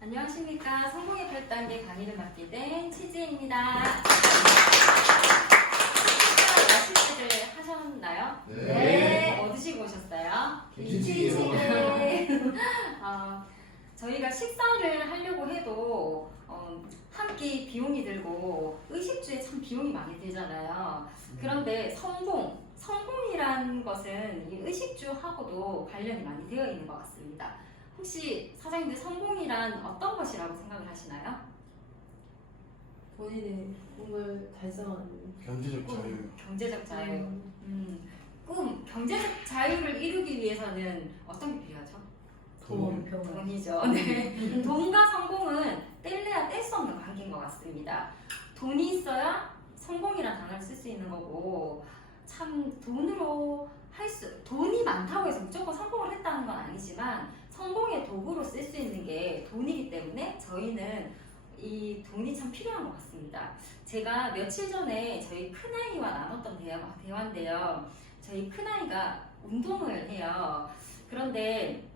안녕하십니까. 성공의 8단계 강의를 맡게 된 치즈입니다. 맛있게들 하셨나요? 네. 뭐 드시고 오셨어요? 김치찌개요. 저희가 식사를 하려고 해도 한 끼 비용이 들고 의식주에 참 비용이 많이 들잖아요. 그런데 성공이란 것은 이 의식주하고도 관련이 많이 되어 있는 것 같습니다. 혹시 사장님들 성공이란 어떤 것이라고 생각을 하시나요? 본인의 꿈을 달성하는 경제적 자유. 경제적 자유. 경제적 자유를 이루기 위해서는 어떤 게 필요하죠? 돈, 병. 돈이죠. 네. 돈과 성공은 뗄래야 뗄 수 없는 관계인 것 같습니다. 돈이 있어야 성공이란 단어를 쓸 수 있는 거고, 참 돈이 많다고 해서 무조건 성공을 했다는 건 아니지만 성공의 도구로 쓸 수 있는 게 돈이기 때문에 저희는 이 돈이 참 필요한 것 같습니다. 제가 며칠 전에 저희 큰아이와 나눴던 대화인데요. 저희 큰아이가 운동을 해요. 그런데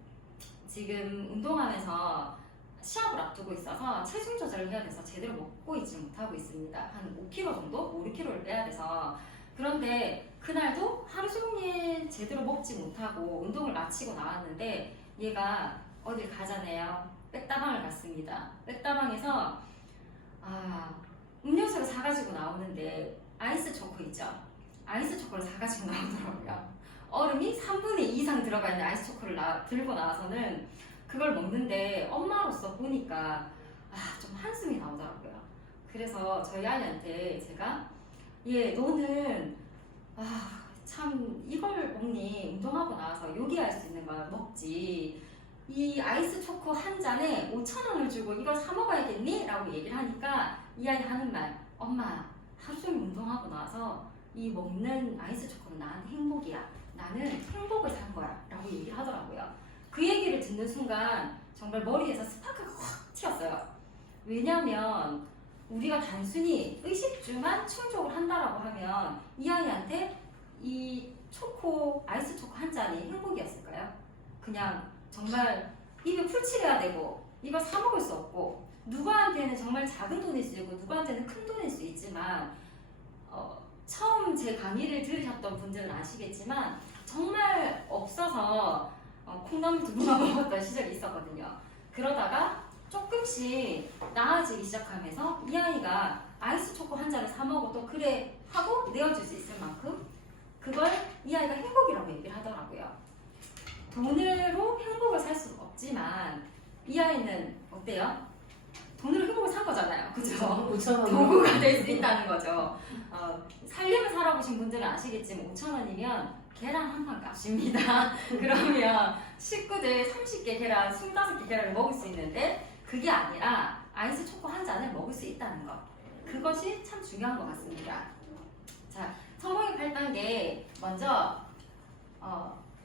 지금 운동하면서 시합을 앞두고 있어서 체중 조절을 해야 돼서 제대로 먹고 있지 못하고 있습니다. 한 5kg 정도? 5, 6kg를 빼야 돼서. 그런데 그날도 하루 종일 제대로 먹지 못하고 운동을 마치고 나왔는데 얘가 어딜 가잖아요. 백다방을 갔습니다. 백다방에서 음료수를 사가지고 나오는데 아이스 초코 있죠? 아이스 초코를 사가지고 나오더라고요. 얼음이 3분의 2 이상 들어가 있는 아이스 초코를 들고 나와서는 그걸 먹는데 엄마로서 보니까 좀 한숨이 나오더라고요. 그래서 저희 아이한테 제가 얘 너는 참 이걸 먹니? 운동하고 나와서 요기할 수 있는 걸 먹지. 이 아이스 초코 한 잔에 5,000원을 주고 이걸 사 먹어야겠니? 라고 얘기를 하니까 이 아이 하는 말, 엄마 하루 종일 운동하고 나서 이 먹는 아이스 초코는 나한테 행복이야. 나는 행복을 산 거야. 라고 얘기를 하더라고요. 그 얘기를 듣는 순간 정말 머리에서 스파크가 확 튀었어요. 왜냐면 우리가 단순히 의식주만 충족을 한다라고 하면 이 아이한테 이 아이스 초코 한 잔이 행복이었을까요? 그냥 정말 입에 풀칠해야 되고 이걸 사 먹을 수 없고 누구한테는 정말 작은 돈일 수 있고 누구한테는 큰 돈일 수 있지만 처음 제 강의를 들으셨던 분들은 아시겠지만 정말 없어서 콩나물 두부만 먹었던 시절이 있었거든요. 그러다가 조금씩 나아지기 시작하면서 이 아이가 아이스 초코 한 잔을 사 먹어도 그래 하고 내어줄 수 있을 만큼 그걸 이 아이가 행복이라고 얘기를 하더라고요. 돈으로 행복을 살 수는 없지만 이 아이는 어때요? 돈으로 행복을 산 거잖아요. 그죠? 5,000원. 도구가 될 수 있다는 거죠. 살림을 살아보신 분들은 아시겠지만 5,000원이면 계란 한 판 값입니다. 그러면 식구들 30개 계란, 25개 계란을 먹을 수 있는데 그게 아니라 아이스 초코 한 잔을 먹을 수 있다는 것. 그것이 참 중요한 것 같습니다. 자, 성공의 8단계 먼저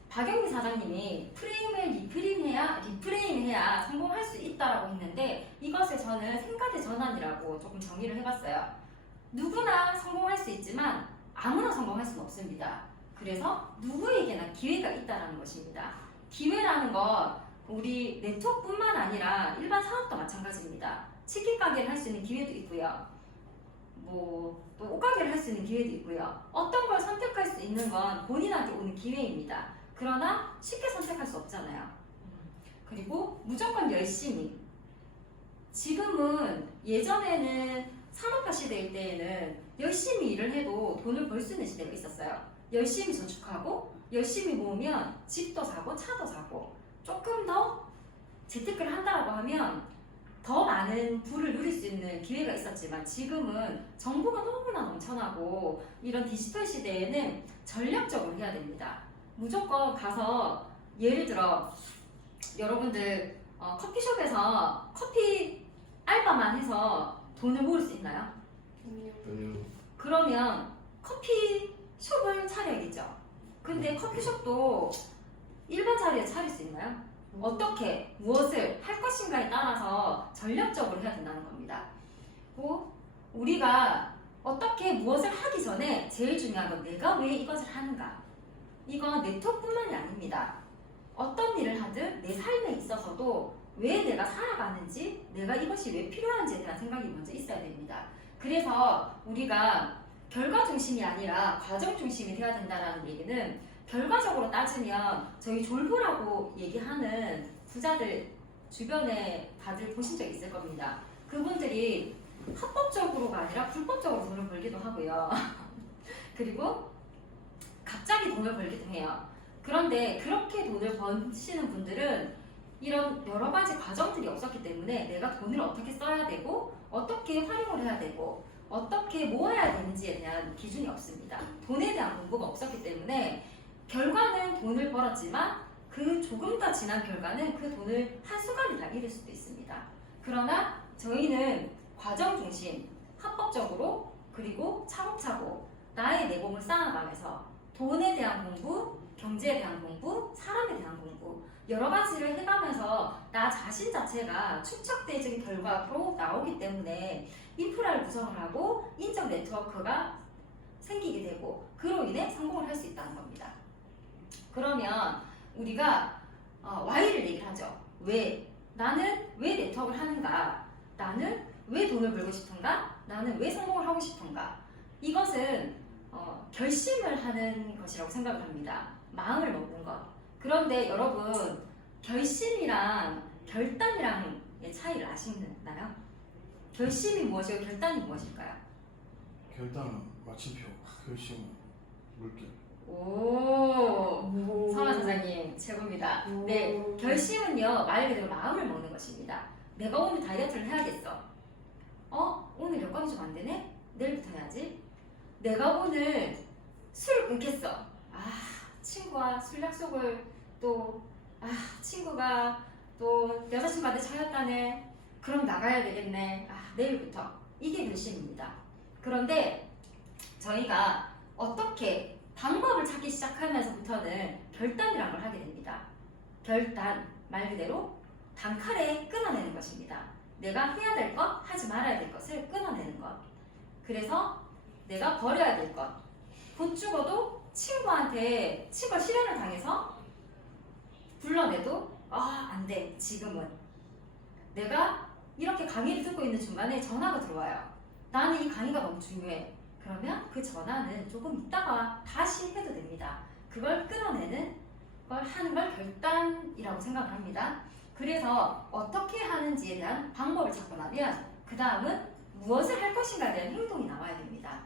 박영미 사장님이 프레임을 리프레임해야 성공할 수 있다라고 했는데 이것을 저는 생각의 전환이라고 조금 정의를 해봤어요. 누구나 성공할 수 있지만 아무나 성공할 수는 없습니다. 그래서 누구에게나 기회가 있다는 것입니다. 기회라는 것 우리 네트워크뿐만 아니라 일반 사업도 마찬가지입니다. 치킨 가게를 할 수 있는 기회도 있고요. 또 옷가게를 할 수 있는 기회도 있고요. 어떤 걸 선택할 수 있는 건 본인한테 오는 기회입니다. 그러나 쉽게 선택할 수 없잖아요. 그리고 무조건 열심히. 지금은 예전에는 산업화 시대일 때에는 열심히 일을 해도 돈을 벌 수 있는 시대가 있었어요. 열심히 저축하고 열심히 모으면 집도 사고 차도 사고 조금 더 재테크를 한다고 하면 더 많은 부를 누릴 수 있는 기회가 있었지만 지금은 정보가 너무나 넘쳐나고 이런 디지털 시대에는 전략적으로 해야 됩니다. 무조건 가서 예를 들어 여러분들 커피숍에서 커피 알바만 해서 돈을 모을 수 있나요? 아니요. 그러면 커피숍을 차려야겠죠. 근데 커피숍도 일반 자리에 차릴 수 있나요? 어떻게 무엇을 할 것인가에 따라서 전략적으로 해야 된다는 겁니다. 우리가 어떻게 무엇을 하기 전에 제일 중요한 건 내가 왜 이것을 하는가. 이건 네트워크뿐만이 아닙니다. 어떤 일을 하든 내 삶에 있어서도 왜 내가 살아가는지, 내가 이것이 왜 필요한지에 대한 생각이 먼저 있어야 됩니다. 그래서 우리가 결과 중심이 아니라 과정 중심이 돼야 된다는 얘기는 결과적으로 따지면 저희 졸부라고 얘기하는 부자들 주변에 다들 보신 적 있을 겁니다. 그분들이 합법적으로가 아니라 불법적으로 돈을 벌기도 하고요. 그리고 갑자기 돈을 벌기도 해요. 그런데 그렇게 돈을 버시는 분들은 이런 여러 가지 과정들이 없었기 때문에 내가 돈을 어떻게 써야 되고 어떻게 활용을 해야 되고 어떻게 모아야 되는지에 대한 기준이 없습니다. 돈에 대한 공부가 없었기 때문에 결과는 돈을 벌었지만 그 조금 더 지난 결과는 그 돈을 한순간에 다 잃을 수도 있습니다. 그러나 저희는 과정 중심, 합법적으로 그리고 차곡차곡 나의 내공을 쌓아가면서 돈에 대한 공부, 경제에 대한 공부, 사람에 대한 공부 여러 가지를 해가면서 나 자신 자체가 축적되어진 결과로 나오기 때문에 인프라를 구성을 하고 인적 네트워크가 생기게 되고 그로 인해 성공을 할 수 있다는 겁니다. 그러면 우리가 Y를 얘기를 하죠. 왜? 나는 왜 네트워크를 하는가? 나는 왜 돈을 벌고 싶은가? 나는 왜 성공을 하고 싶은가? 이것은 결심을 하는 것이라고 생각을 합니다. 마음을 먹는 것. 그런데 여러분 결심이랑 결단이랑의 차이를 아시나요? 결심이 무엇이고 결단이 무엇일까요? 결단은 마침표, 결심은 물결. 오, 서아 사장님 최고입니다. 네, 결심은요 말 그대로 마음을 먹는 것입니다. 내가 오늘 다이어트를 해야겠어. 오늘 여건이 좀 안 되네? 내일부터 해야지. 내가 오늘 술을 끊겠어. 친구와 술 약속을 친구가 또 여자친구한테 차였다네. 그럼 나가야 되겠네. 내일부터. 이게 결심입니다. 그런데 저희가 어떻게 방법을 찾기 시작하면서부터는 결단이라는 걸 하게 됩니다. 결단, 말 그대로 단칼에 끊어내는 것입니다. 내가 해야 될 것, 하지 말아야 될 것을 끊어내는 것. 그래서 내가 버려야 될 것. 곧 죽어도 친구한테 실현을 당해서 불러내도 안 돼, 지금은. 내가 이렇게 강의를 듣고 있는 중간에 전화가 들어와요. 나는 이 강의가 너무 중요해. 그러면 그 전화는 조금 있다가 다시 해도 됩니다. 그걸 끊어내는 걸 하는 걸 결단이라고 생각을 합니다. 그래서 어떻게 하는지에 대한 방법을 찾고 나면 그 다음은 무엇을 할 것인가에 대한 행동이 나와야 됩니다.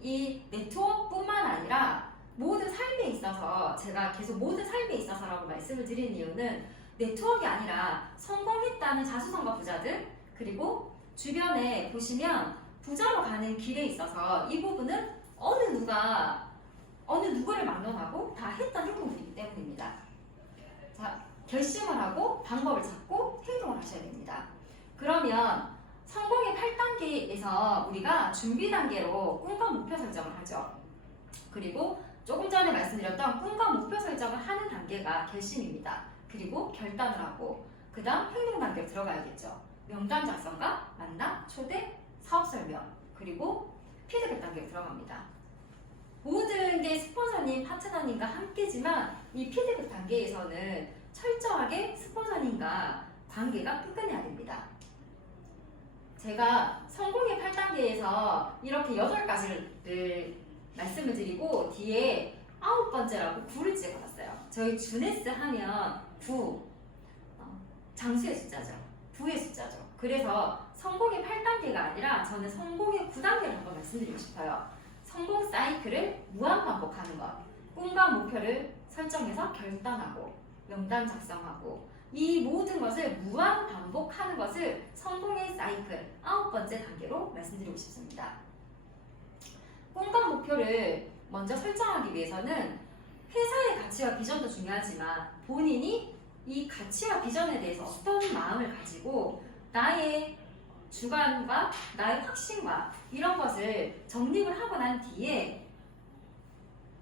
이 네트워크뿐만 아니라 모든 삶에 있어서 제가 계속 모든 삶에 있어서라고 말씀을 드리는 이유는 네트워크가 아니라 성공했다는 자수성가 부자들 그리고 주변에 보시면 부자로 가는 길에 있어서 이 부분은 어느 누구를 막론하고 다 했던 행동들이기 때문입니다. 자, 결심을 하고 방법을 찾고 행동을 하셔야 됩니다. 그러면 성공의 8단계에서 우리가 준비 단계로 꿈과 목표 설정을 하죠. 그리고 조금 전에 말씀드렸던 꿈과 목표 설정을 하는 단계가 결심입니다. 그리고 결단을 하고 그 다음 행동 단계로 들어가야겠죠. 명단 작성과 만남, 초대, 사업 설명, 그리고 피드백 단계로 들어갑니다. 모든 게 스폰서님, 파트너님과 함께지만 이 피드백 단계에서는 철저하게 스폰서님과 관계가 끈끈해야 됩니다. 제가 성공의 8단계에서 이렇게 8가지를 말씀을 드리고 뒤에 9번째라고 9를 찍어놨어요. 저희 주네스 하면 9, 장수의 숫자죠. 9의 숫자죠. 그래서 성공의 8단계가 아니라 저는 성공의 9단계를 한번 말씀드리고 싶어요. 성공 사이클을 무한 반복하는 것. 꿈과 목표를 설정해서 결단하고 명단 작성하고 이 모든 것을 무한 반복하는 것을 성공의 사이클 9번째 단계로 말씀드리고 싶습니다. 꿈과 목표를 먼저 설정하기 위해서는 회사의 가치와 비전도 중요하지만 본인이 이 가치와 비전에 대해서 어떤 마음을 가지고 나의 주관과 나의 확신과 이런 것을 정립을 하고 난 뒤에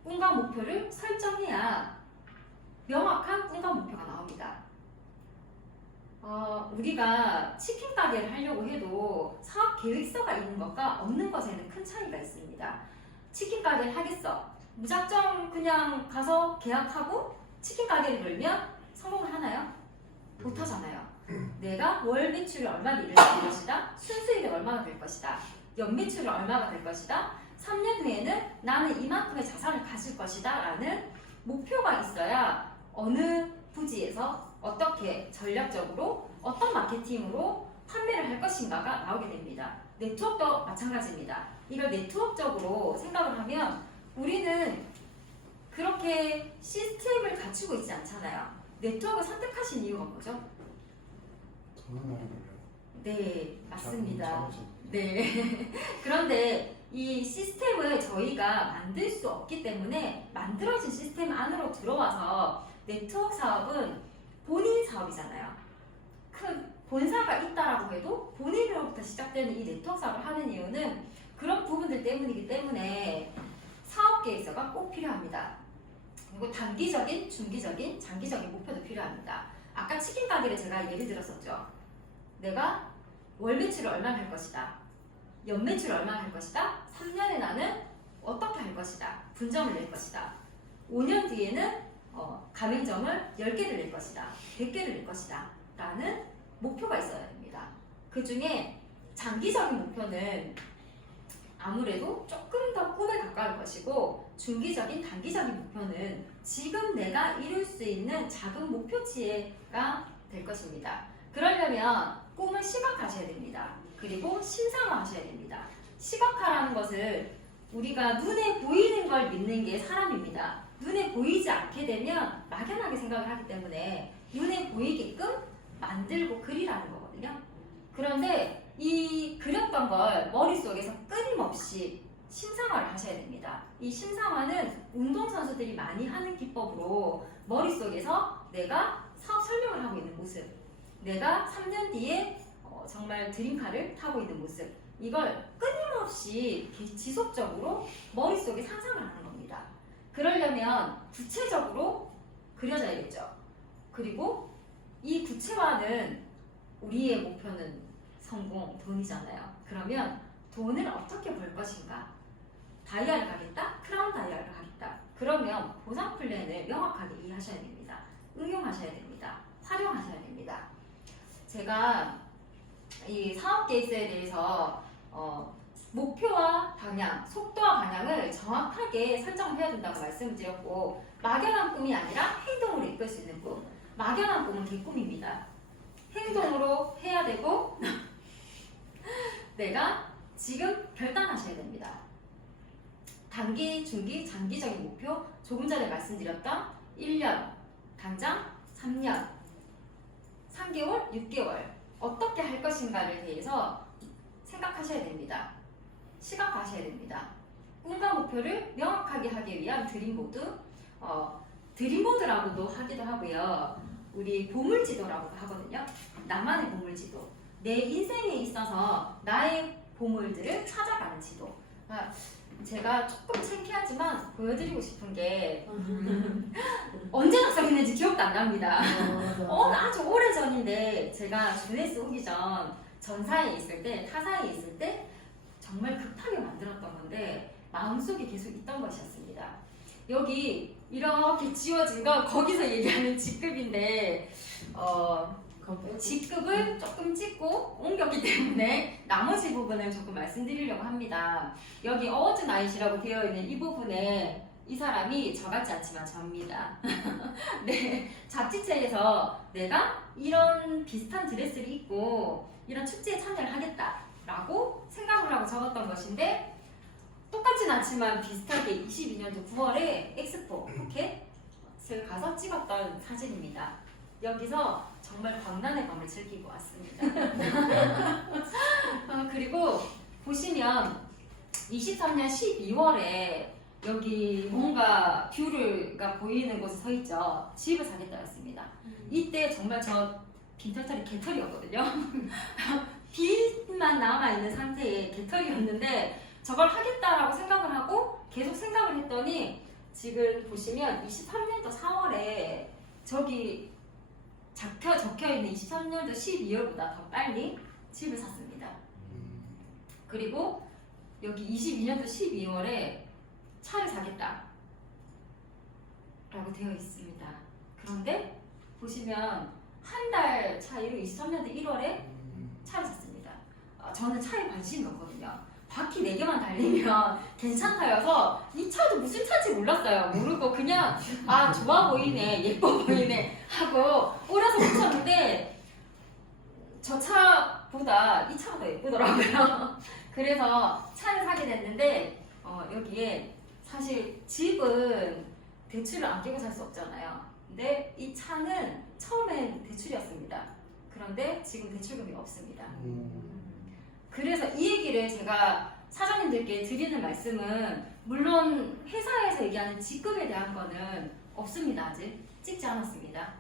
꿈과 목표를 설정해야 명확한 꿈과 목표가 나옵니다. 우리가 치킨 가게를 하려고 해도 사업 계획서가 있는 것과 없는 것에는 큰 차이가 있습니다. 치킨 가게를 하겠어. 무작정 그냥 가서 계약하고 치킨 가게를 열면 성공을 하나요? 못하잖아요. 내가 월 매출이 얼마나 될 것이다. 순수익이 얼마나 될 것이다. 연 매출이 얼마나 될 것이다. 3년 후에는 나는 이만큼의 자산을 가질 것이다 라는 목표가 있어야 어느 부지에서 어떻게 전략적으로 어떤 마케팅으로 판매를 할 것인가가 나오게 됩니다. 네트워크도 마찬가지입니다. 이걸 네트워크적으로 생각을 하면 우리는 그렇게 시스템을 갖추고 있지 않잖아요. 네트워크 선택하신 이유가 뭐죠? 돈을 많이 벌려요. 네, 맞습니다. 자본주의. 네. 그런데 이 시스템을 저희가 만들 수 없기 때문에 만들어진 시스템 안으로 들어와서 네트워크 사업은 본인 사업이잖아요. 큰 본사가 있다라고 해도 본인으로부터 시작되는 이 네트워크 사업을 하는 이유는 그런 부분들 때문이기 때문에 사업 계획서가 꼭 필요합니다. 그리고 단기적인, 중기적인, 장기적인 목표도 필요합니다. 아까 치킨 가게를 제가 예를 들었었죠. 내가 월 매출을 얼마나 할 것이다. 연 매출을 얼마나 할 것이다. 3년에 나는 어떻게 할 것이다. 분점을 낼 것이다. 5년 뒤에는 가맹점을 10개를 낼 것이다. 100개를 낼 것이다. 라는 목표가 있어야 됩니다. 그 중에 장기적인 목표는 아무래도 조금 더 꿈에 가까울 것이고 중기적인, 단기적인 목표는 지금 내가 이룰 수 있는 작은 목표치가 될 것입니다. 그러려면 꿈을 시각화하셔야 됩니다. 그리고 심상화하셔야 됩니다. 시각화라는 것을 우리가 눈에 보이는 걸 믿는 게 사람입니다. 눈에 보이지 않게 되면 막연하게 생각을 하기 때문에 눈에 보이게끔 만들고 그리라는 거거든요. 그런데 이 그렸던 걸 머릿속에서 끊임없이 심상화를 하셔야 됩니다. 이 심상화는 운동선수들이 많이 하는 기법으로 머릿속에서 내가 사업 설명을 하고 있는 모습, 내가 3년 뒤에 정말 드림카를 타고 있는 모습, 이걸 끊임없이 지속적으로 머릿속에 상상을 하는 겁니다. 그러려면 구체적으로 그려져야겠죠. 그리고 이 구체화는 우리의 목표는 성공, 돈이잖아요. 그러면 돈을 어떻게 벌 것인가? 다이아를 가겠다? 크라운 다이아를 가겠다. 그러면 보상 플랜을 명확하게 이해하셔야 됩니다. 응용하셔야 됩니다. 활용하셔야 됩니다. 제가 이 사업 계획서에 대해서 목표와 방향, 속도와 방향을 정확하게 설정을 해야 된다고 말씀을 드렸고 막연한 꿈이 아니라 행동으로 이끌 수 있는 꿈. 막연한 꿈은 개꿈입니다. 행동으로 해야 되고 내가 지금 결단하셔야 됩니다. 단기, 중기, 장기적인 목표, 조금 전에 말씀드렸던 1년, 당장 3년, 3개월, 6개월 어떻게 할 것인가를 대해서 생각하셔야 됩니다. 시각화하셔야 됩니다. 꿈과 목표를 명확하게 하기 위한 드림보드, 드림보드라고도 하기도 하고요. 우리 보물지도라고도 하거든요. 나만의 보물지도. 내 인생에 있어서 나의 보물들을 찾아가는 지도. 제가 조금 창피하지만 보여드리고 싶은 게 언제 작성했는지 기억도 안 납니다. 아주 오래전인데 제가 주네스 오기 전 전사에 있을 때, 타사에 있을 때 정말 급하게 만들었던 건데 마음속에 계속 있던 것이었습니다. 여기 이렇게 지워진 건 거기서 얘기하는 직급인데 직급을 조금 찍고 옮겼기 때문에 나머지 부분을 조금 말씀드리려고 합니다. 여기 어워즈 나잇이라고 되어 있는 이 부분에 이 사람이 저 같지 않지만 접니다. 네, 잡지체에서 내가 이런 비슷한 드레스를 입고 이런 축제에 참여를 하겠다라고 생각을 하고 적었던 것인데 똑같진 않지만 비슷하게 22년도 9월에 엑스포 포켓을 가서 찍었던 사진입니다. 여기서 정말 광란의 밤을 즐기고 왔습니다. 그리고 보시면 23년 12월에 여기 뭔가 뷰가 보이는 곳에 서 있죠. 집을 사겠다였습니다. 이때 정말 저 빈털털이 개털이었거든요. 빛만 남아있는 상태의 개털이었는데 저걸 하겠다라고 생각을 하고 계속 생각을 했더니 지금 보시면 23년도 4월에 저기 적혀있는 23년도 12월보다 더 빨리 집을 샀습니다. 그리고 여기 22년도 12월에 차를 사겠다 라고 되어 있습니다. 그런데 보시면 한 달 차이로 23년도 1월에 차를 샀습니다. 저는 차에 관심이 없거든요. 바퀴 4개만 달리면 괜찮다여서 이 차도 무슨 차인지 몰랐어요. 모르고 그냥 아 좋아 보이네 예뻐 보이네 하고 오려서 붙였는데 저 차보다 이 차가 더 예쁘더라고요. 그래서 차를 사게 됐는데 여기에 사실 집은 대출을 안 끼고 살 수 없잖아요. 근데 이 차는 처음엔 대출이었습니다. 그런데 지금 대출금이 없습니다. 그래서 이 얘기를 제가 사장님들께 드리는 말씀은 물론 회사에서 얘기하는 직급에 대한 거는 없습니다. 아직 찍지 않았습니다.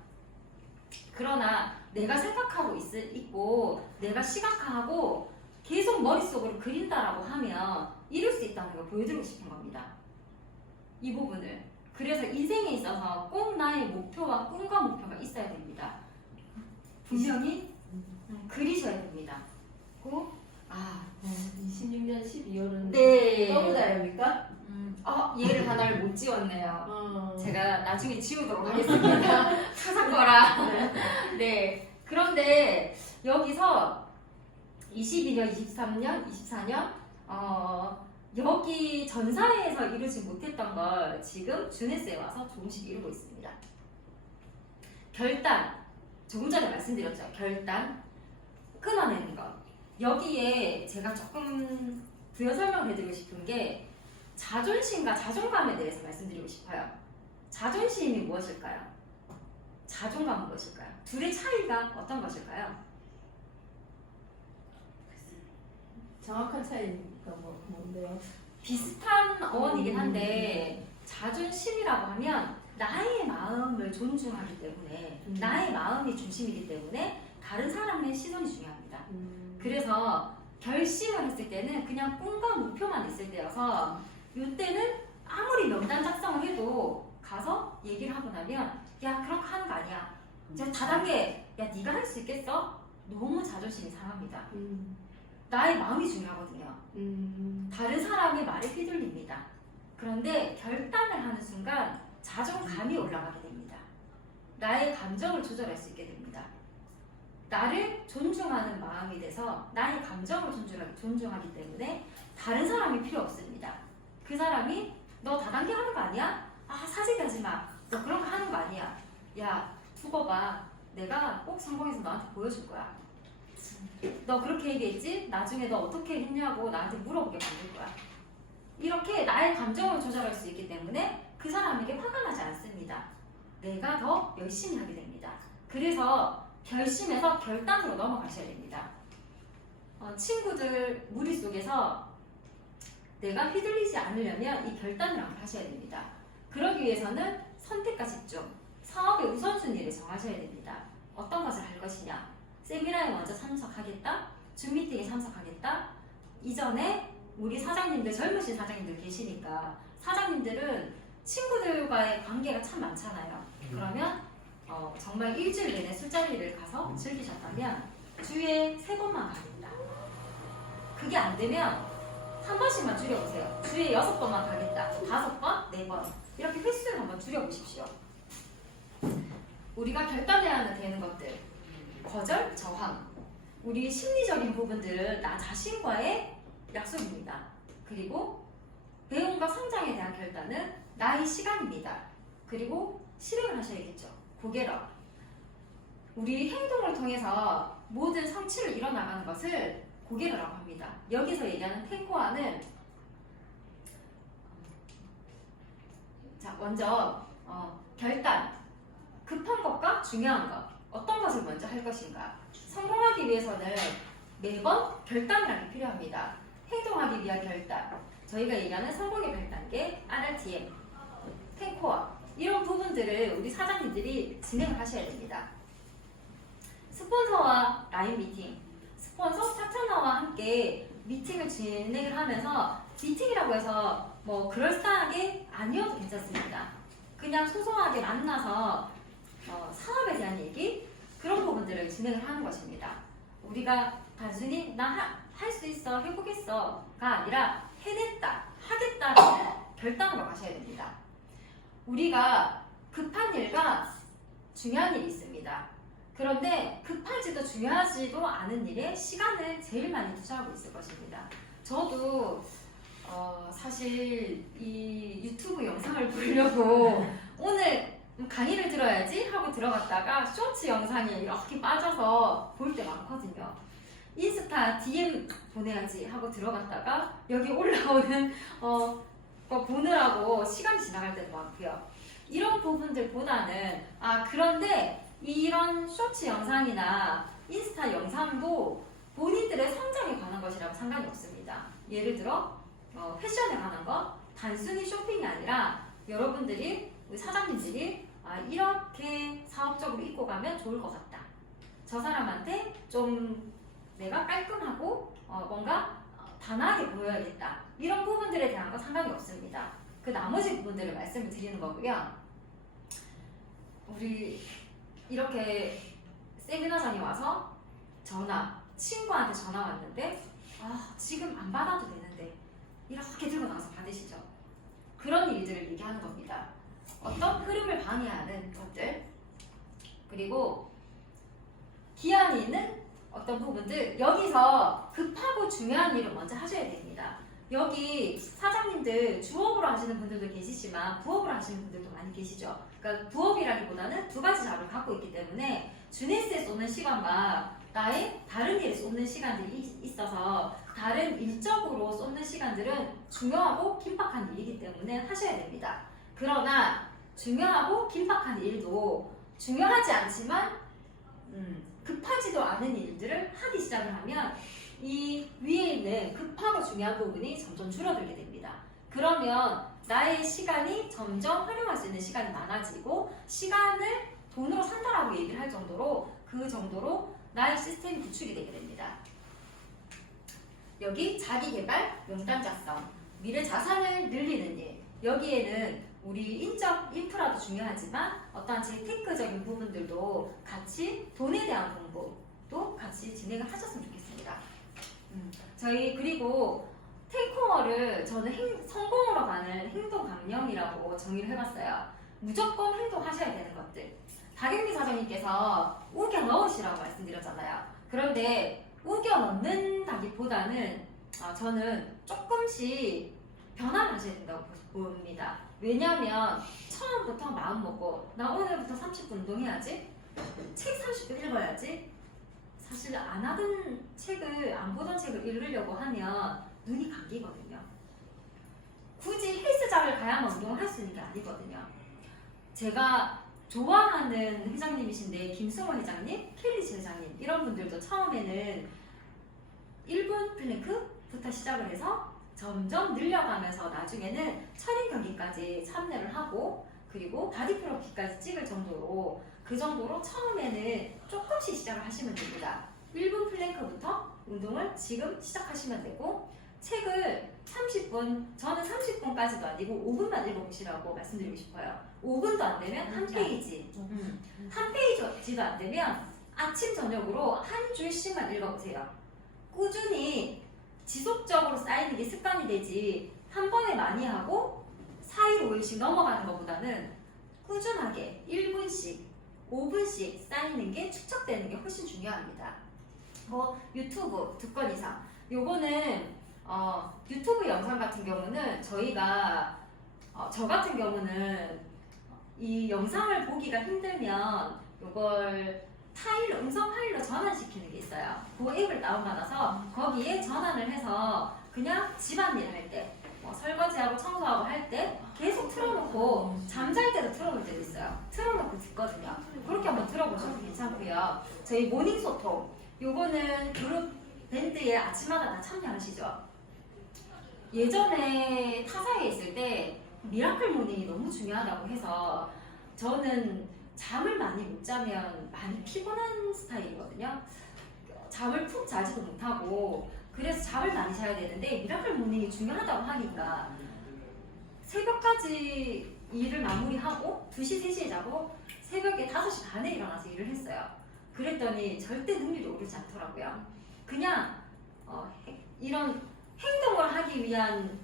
그러나 내가 생각하고 있고 내가 시각화하고 계속 머릿속으로 그린다라고 하면 이룰 수 있다는 걸 보여드리고 싶은 겁니다. 이 부분을. 그래서 인생에 있어서 꼭 나의 목표와 꿈과 목표가 있어야 됩니다. 분명히 그리셔야 됩니다. 꼭 26년 12월은 네. 더블 달입니까? 얘를 하나를 못 지웠네요. 어. 제가 나중에 지우도록 하겠습니다. 사사거라. 네. 그런데 여기서 22년, 23년, 24년 여기 전사회에서 이루지 못했던 걸 지금 주네스에 와서 조금씩 이루고 있습니다. 결단. 조금 전에 말씀드렸죠. 결단. 끊어내는 것. 여기에 제가 조금 부연 설명해드리고 싶은 게 자존심과 자존감에 대해서 말씀드리고 싶어요. 자존심이 무엇일까요? 자존감은 무엇일까요? 둘의 차이가 어떤 것일까요? 정확한 차이가 뭔데요? 비슷한 어원이긴 한데 자존심이라고 하면 나의 마음을 존중하기 때문에 나의 마음이 중심이기 때문에 다른 사람의 시선이 중요합니다. 그래서 결심을 했을 때는 그냥 꿈과 목표만 있을 때여서 이때는 아무리 명단 작성을 해도 가서 얘기를 하고 나면 야 그렇게 하는 거 아니야. 이제 다단계 야 네가 할 수 있겠어? 너무 자존심이 상합니다. 나의 마음이 중요하거든요. 다른 사람의 말에 휘둘립니다. 그런데 결단을 하는 순간 자존감이 올라가게 됩니다. 나의 감정을 조절할 수 있게 됩니다. 나를 존중하는 마음이 돼서 나의 감정을 존중하기 때문에 다른 사람이 필요 없습니다. 그 사람이 너 다단계 하는 거 아니야? 사직이 하지 마. 너 그런 거 하는 거 아니야. 야 두고 봐. 내가 꼭 성공해서 너한테 보여줄 거야. 너 그렇게 얘기했지? 나중에 너 어떻게 했냐고 나한테 물어보게 만들 거야. 이렇게 나의 감정을 조절할 수 있기 때문에 그 사람에게 화가 나지 않습니다. 내가 더 열심히 하게 됩니다. 그래서 결심에서 결단으로 넘어가셔야 됩니다. 친구들 무리 속에서 내가 휘둘리지 않으려면 이 결단을 한번 하셔야 됩니다. 그러기 위해서는 선택과 집중, 사업의 우선순위를 정하셔야 됩니다. 어떤 것을 할 것이냐, 세미나에 먼저 참석하겠다, 줌 미팅에 참석하겠다. 이전에 우리 사장님들, 젊으신 사장님들 계시니까 사장님들은 친구들과의 관계가 참 많잖아요. 그러면 정말 일주일 내내 술자리를 가서 즐기셨다면 주에 3번만 가겠다. 그게 안 되면 한 번씩만 줄여보세요. 주에 6번만 가겠다. 5번, 4번 이렇게 횟수를 한번 줄여보십시오. 우리가 결단해야 되는 것들, 거절, 저항, 우리 심리적인 부분들은 나 자신과의 약속입니다. 그리고 배움과 성장에 대한 결단은 나의 시간입니다. 그리고 실행을 하셔야겠죠. 고개업. 우리 행동을 통해서 모든 성취를 이뤄나가는 것을 고개라고 합니다. 여기서 얘기하는 텐코아는 자 먼저 결단, 급한 것과 중요한 것, 어떤 것을 먼저 할 것인가. 성공하기 위해서는 매번 결단이라는 게 필요합니다. 행동하기 위한 결단, 저희가 얘기하는 성공의 결단계, RRTM, 텐코아 이런 부분들을 우리 사장님들이 진행을 하셔야 됩니다. 스폰서와 라인 미팅, 스폰서 파트너와 함께 미팅을 진행을 하면서 미팅이라고 해서 뭐 그럴싸하게 아니어도 괜찮습니다. 그냥 소소하게 만나서 사업에 대한 얘기 그런 부분들을 진행을 하는 것입니다. 우리가 단순히 나 할 수 있어 해보겠어가 아니라 해냈다 하겠다라는 결단으로 가셔야 됩니다. 우리가 급한 일과 중요한 일이 있습니다. 그런데 급하지도 중요하지도 않은 일에 시간을 제일 많이 투자하고 있을 것입니다. 저도 사실 이 유튜브 영상을 보려고 오늘 강의를 들어야지 하고 들어갔다가 쇼츠 영상에 이렇게 빠져서 볼 때 많거든요. 인스타 DM 보내야지 하고 들어갔다가 여기 올라오는 거 보느라고 시간 지나갈 때도 많고요. 이런 부분들보다는 그런데 이런 쇼츠 영상이나 인스타 영상도 본인들의 성장에 관한 것이라고 상관이 없습니다. 예를 들어 패션에 관한 것, 단순히 쇼핑이 아니라 여러분들이 우리 사장님들이 이렇게 사업적으로 입고 가면 좋을 것 같다. 저 사람한테 좀 내가 깔끔하고 뭔가 단아하게 보여야겠다. 이런 부분들에 대한 건 상관이 없습니다. 그 나머지 부분들을 말씀을 드리는 거고요. 우리 이렇게 세미나장에 와서 친구한테 전화 왔는데 지금 안 받아도 되는데 이렇게 들고 나와서 받으시죠. 그런 일들을 얘기하는 겁니다. 어떤 흐름을 방해하는 것들, 그리고 기한이 있는 어떤 부분들, 여기서 급하고 중요한 일을 먼저 하셔야 됩니다. 여기 사장님들 주업으로 하시는 분들도 계시지만 부업으로 하시는 분들도 많이 계시죠. 그러니까 부업이라기보다는 두 가지 잡을 갖고 있기 때문에 주네스에 쏟는 시간과 나의 다른 일에 쏟는 시간들이 있어서 다른 일적으로 쏟는 시간들은 중요하고 긴박한 일이기 때문에 하셔야 됩니다. 그러나 중요하고 긴박한 일도 중요하지 않지만 급하지도 않은 일들을 하기 시작을 하면 이 위에 있는 급하고 중요한 부분이 점점 줄어들게 됩니다. 그러면 나의 시간이 점점 활용할 수 있는 시간이 많아지고 시간을 돈으로 산다라고 얘기를 할 정도로 그 정도로 나의 시스템이 구축이 되게 됩니다. 여기 자기개발, 명단 작성, 미래 자산을 늘리는 일, 여기에는 우리 인적 인프라도 중요하지만 어떠한 재테크적인 부분들도 같이 돈에 대한 공부도 같이 진행을 하셨으면 좋겠습니다. 저희 그리고 탱커를 저는 성공으로 가는 행동 강령이라고 정의를 해봤어요. 무조건 행동하셔야 되는 것들. 박영미 사장님께서 우겨 넣으시라고 말씀드렸잖아요. 그런데 우겨 넣는다기보다는 저는 조금씩 변화를 하셔야 된다고 봅니다. 왜냐하면 처음부터 마음 먹고 나 오늘부터 30분 운동해야지, 책 30분 읽어야지, 사실 안 하던 책을, 안 보던 책을 읽으려고 하면 눈이 감기거든요. 굳이 헬스장을 가야만 운동을 할 수 있는 게 아니거든요. 제가 좋아하는 회장님이신데 김승호 회장님, 켈리시 회장님 이런 분들도 처음에는 1분 플랭크부터 시작을 해서 점점 늘려가면서 나중에는 철인 경기까지 참여를 하고 그리고 바디 프로키까지 찍을 정도로 그 정도로 처음에는 조금씩 시작을 하시면 됩니다. 1분 플랭크부터 운동을 지금 시작하시면 되고 책을 30분, 저는 30분까지도 아니고 5분만 읽어보시라고 말씀드리고 싶어요. 5분도 안 되면 한 페이지, 한 페이지도 안 되면 아침 저녁으로 한 줄씩만 읽어보세요. 꾸준히 지속적으로 쌓이는 게 습관이 되지 한 번에 많이 하고 4일, 5일씩 넘어가는 것보다는 꾸준하게 1분씩, 5분씩 쌓이는 게 축적되는 게 훨씬 중요합니다. 유튜브 2건 이상. 요거는 유튜브 영상 같은 경우는 저희가 저 같은 경우는 이 영상을 보기가 힘들면 요걸 음성 파일로 전환시키는 게 있어요. 그 앱을 다운받아서 거기에 전환을 해서 그냥 집안일 할 때, 설거지하고 청소하고 할 때 계속 틀어놓고 잠잘 때도 틀어놓을 때도 있어요. 틀어놓고 듣거든요. 그렇게 한번 들어보셔도 괜찮고요. 저희 모닝소통, 요거는 그룹 밴드에 아침마다 다 참여하시죠. 예전에 타사에 있을 때 미라클 모닝이 너무 중요하다고 해서 저는 잠을 많이 못 자면 많이 피곤한 스타일이거든요. 잠을 푹 자지도 못하고 그래서 잠을 많이 자야 되는데 미라클 모닝이 중요하다고 하니까 새벽까지 일을 마무리하고 2시, 3시에 자고 새벽에 5시 반에 일어나서 일을 했어요. 그랬더니 절대 능률이 오르지 않더라고요. 그냥 이런 행동을 하기 위한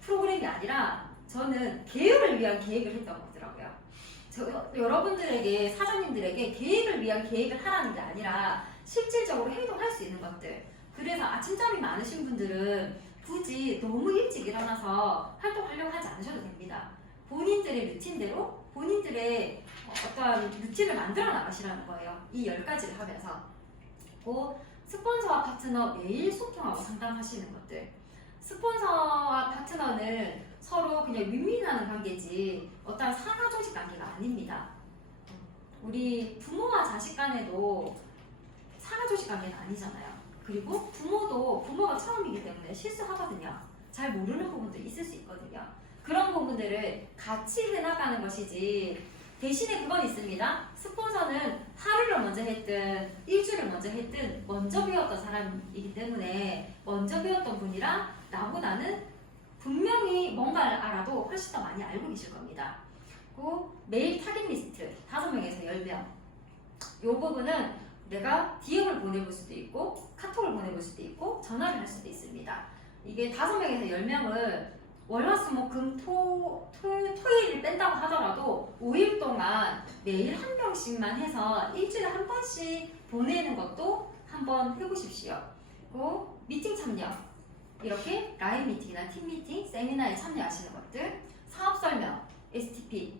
프로그램이 아니라 저는 계획을 위한 계획을 했던 거더라고요. 여러분들에게, 사장님들에게 계획을 위한 계획을 하라는 게 아니라 실질적으로 행동할 수 있는 것들. 그래서 아침잠이 많으신 분들은 굳이 너무 일찍 일어나서 활동하려고 하지 않으셔도 됩니다. 본인들의 루틴대로 본인들의 어떤 루틴을 만들어 나가시라는 거예요. 이 10가지를 하면서. 그 스폰서와 파트너 매일 소통하고 상담하시는 것들. 스폰서와 파트너는 서로 그냥 윈윈하는 관계지 어떤 상하조직 관계가 아닙니다. 우리 부모와 자식 간에도 상하조직 관계는 아니잖아요. 그리고 부모가 처음이기 때문에 실수하거든요. 잘 모르는 부분도 있을 수 있거든요. 그런 부분들을 같이 해나가는 것이지, 대신에 그건 있습니다. 스폰서는 하루를 먼저 했든 일주일을 먼저 했든 먼저 배웠던 사람이기 때문에 먼저 배웠던 분이라 나보다는 분명히 뭔가를 알아도 훨씬 더 많이 알고 계실 겁니다. 그리고 메일 타겟 리스트 5명에서 10명. 이 부분은 내가 DM을 보내볼 수도 있고 카톡을 보내볼 수도 있고 전화를 할 수도 있습니다. 이게 5명에서 10명을 월화수목금토일을 뺀다고 하더라도 5일 동안 매일 1명씩만 해서 일주일에 한 번씩 보내는 것도 한번 해보십시오. 그리고 미팅 참여, 이렇게 라인 미팅이나 팀 미팅, 세미나에 참여하시는 것들, 사업 설명, STP.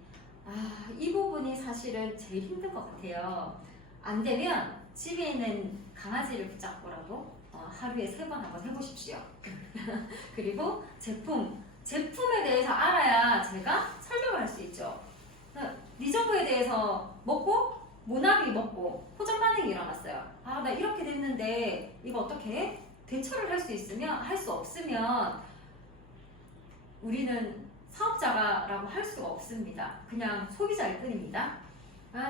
이 부분이 사실은 제일 힘든 것 같아요. 안 되면 집에 있는 강아지를 붙잡고라도 하루에 3번 한번 해보십시오. 그리고 제품에 대해서 알아야 제가 설명을 할 수 있죠. 리저브에 대해서 먹고 모나비 먹고 포장 반응이 일어났어요. 나 이렇게 됐는데 이거 어떻게 해? 대처를 할 수 있으면, 할 수 없으면 우리는 사업자라고 할 수가 없습니다. 그냥 소비자일 뿐입니다.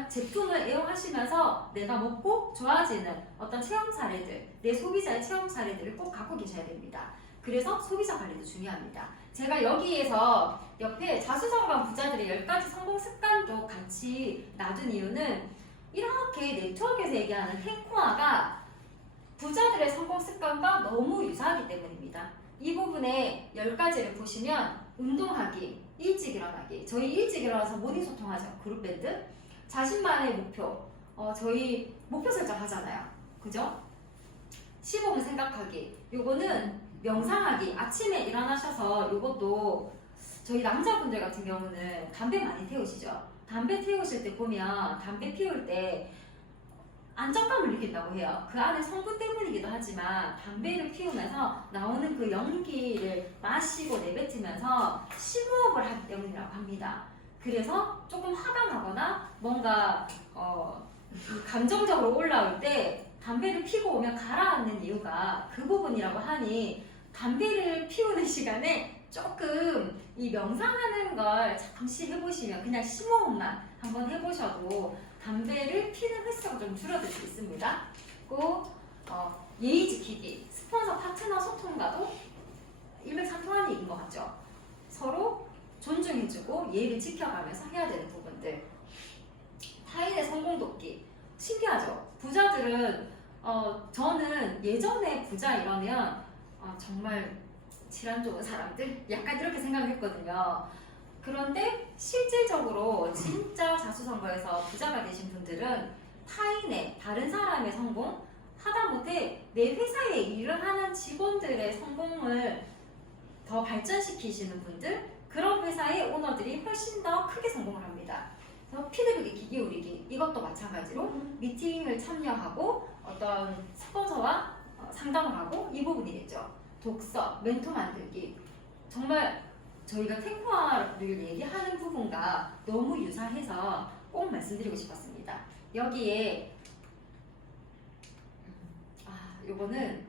제품을 애용하시면서 내가 먹고 좋아지는 어떤 체험 사례들, 내 소비자의 체험 사례들을 꼭 갖고 계셔야 됩니다. 그래서 소비자 관리도 중요합니다. 제가 여기에서 옆에 자수성가한 부자들의 10가지 성공 습관도 같이 놔둔 이유는 이렇게 네트워크에서 얘기하는 탱코아가 부자들의 성공 습관과 너무 유사하기 때문입니다. 이 부분에 10가지를 보시면 운동하기, 일찍 일어나기, 저희 일찍 일어나서 모닝 소통하죠. 그룹밴드, 자신만의 목표, 저희 목표 설정하잖아요. 그죠? 15분 생각하기, 요거는 명상하기, 아침에 일어나셔서 요것도 저희 남자분들 같은 경우는 담배 많이 태우시죠. 담배 태우실 때 보면 담배 피울 때 안정감을 느낀다고 해요. 그 안에 성분 때문이기도 하지만 담배를 피우면서 나오는 그 연기를 마시고 내뱉으면서 심호흡을 하기 때문이라고 합니다. 그래서 조금 화가 나거나 뭔가 감정적으로 올라올 때 담배를 피고 오면 가라앉는 이유가 그 부분이라고 하니, 담배를 피우는 시간에 조금 이 명상하는 걸 잠시 해보시면, 그냥 심호흡만 한번 해보셔도 담배를 피는 횟수가 좀 줄어들 수 있습니다. 그리고 예의 지키기, 스폰서 파트너 소통과도 일맥상통하는 얘기인 것 같죠. 서로 존중해주고 예의를 지켜가면서 해야 되는 부분들. 타인의 성공 돕기, 신기하죠. 부자들은 저는 예전에 부자 이러면 정말 질환 좋은 사람들? 약간 이렇게 생각했거든요. 그런데 실질적으로 진짜 자수성가에서 부자가 되신 분들은 타인의, 다른 사람의 성공, 하다못해 내 회사에 일을 하는 직원들의 성공을 더 발전시키시는 분들, 그런 회사의 오너들이 훨씬 더 크게 성공을 합니다. 그래서 피드백에 귀 기울이기, 이것도 마찬가지로 미팅을 참여하고 어떤 스폰서와 상담을 하고, 이 부분이겠죠. 독서, 멘토 만들기, 정말 저희가 탱코아를 얘기하는 부분과 너무 유사해서 꼭 말씀드리고 싶었습니다. 여기에 요거는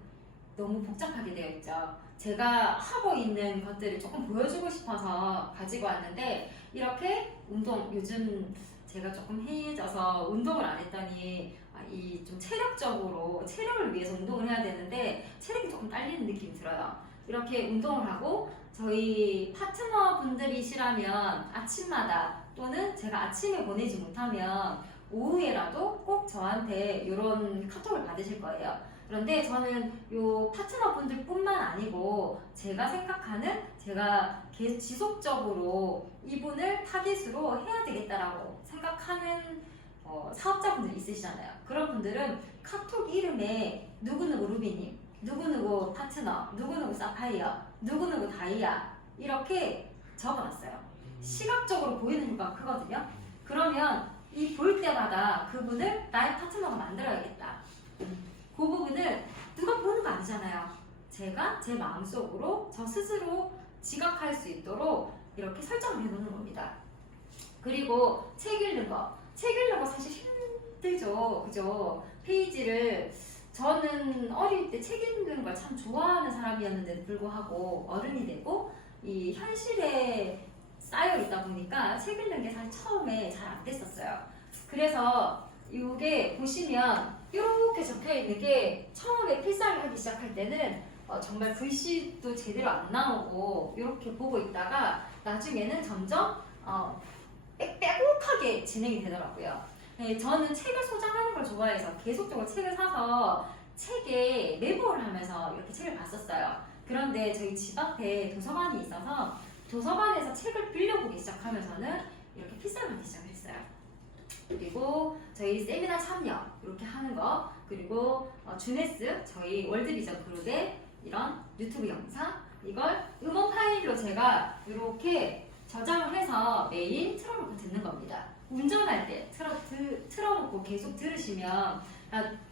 너무 복잡하게 되어 있죠. 제가 하고 있는 것들을 조금 보여주고 싶어서 가지고 왔는데, 이렇게 운동, 요즘 제가 조금 해이해져서 운동을 안 했더니 이 좀 체력적으로, 체력을 위해서 운동을 해야 되는데 체력이 조금 딸리는 느낌이 들어요. 이렇게 운동을 하고, 저희 파트너 분들이시라면 아침마다, 또는 제가 아침에 보내지 못하면 오후에라도 꼭 저한테 이런 카톡을 받으실 거예요. 그런데 저는 요 파트너분들뿐만 아니고 제가 생각하는 제가 지속적으로 이분을 타깃으로 해야 되겠다라고 생각하는 사업자분들 있으시잖아요. 그런 분들은 카톡 이름에 누구누구 루비님, 누구누구 파트너, 누구누구 사파이어, 누구누구 다이아 이렇게 적어놨어요. 시각적으로 보이는 효과가 크거든요. 그러면 이 볼 때마다 그분을 나의 파트너가 만들어야겠다. 그 부분을 누가 보는 거 아니잖아요. 제가 제 마음속으로 저 스스로 지각할 수 있도록 이렇게 설정을 해놓는 겁니다. 그리고 책 읽는 거. 책 읽는 거 사실 힘들죠. 그죠? 페이지를 저는 어릴 때 책 읽는 걸 참 좋아하는 사람이었는데도 불구하고 어른이 되고 이 현실에 쌓여 있다 보니까 책 읽는 게 사실 처음에 잘 안 됐었어요. 그래서 이게 보시면 이렇게 적혀 있는 게 처음에 필사를 하기 시작할 때는 정말 글씨도 제대로 안 나오고 이렇게 보고 있다가 나중에는 점점 빼곡하게 진행이 되더라고요. 네, 저는 책을 소장하는 걸 좋아해서 계속적으로 책을 사서 책에 메모를 하면서 이렇게 책을 봤었어요. 그런데 저희 집 앞에 도서관이 있어서 도서관에서 책을 빌려보기 시작하면서는 이렇게 필사를 하기 시작했어요. 그리고 저희 세미나 참여 이렇게 하는 거, 그리고 주네스 저희 월드비전 그룹의 이런 유튜브 영상, 이걸 음원 파일로 제가 이렇게 저장을 해서 매일 틀어놓고 듣는 겁니다. 운전할 때 틀어놓고 계속 들으시면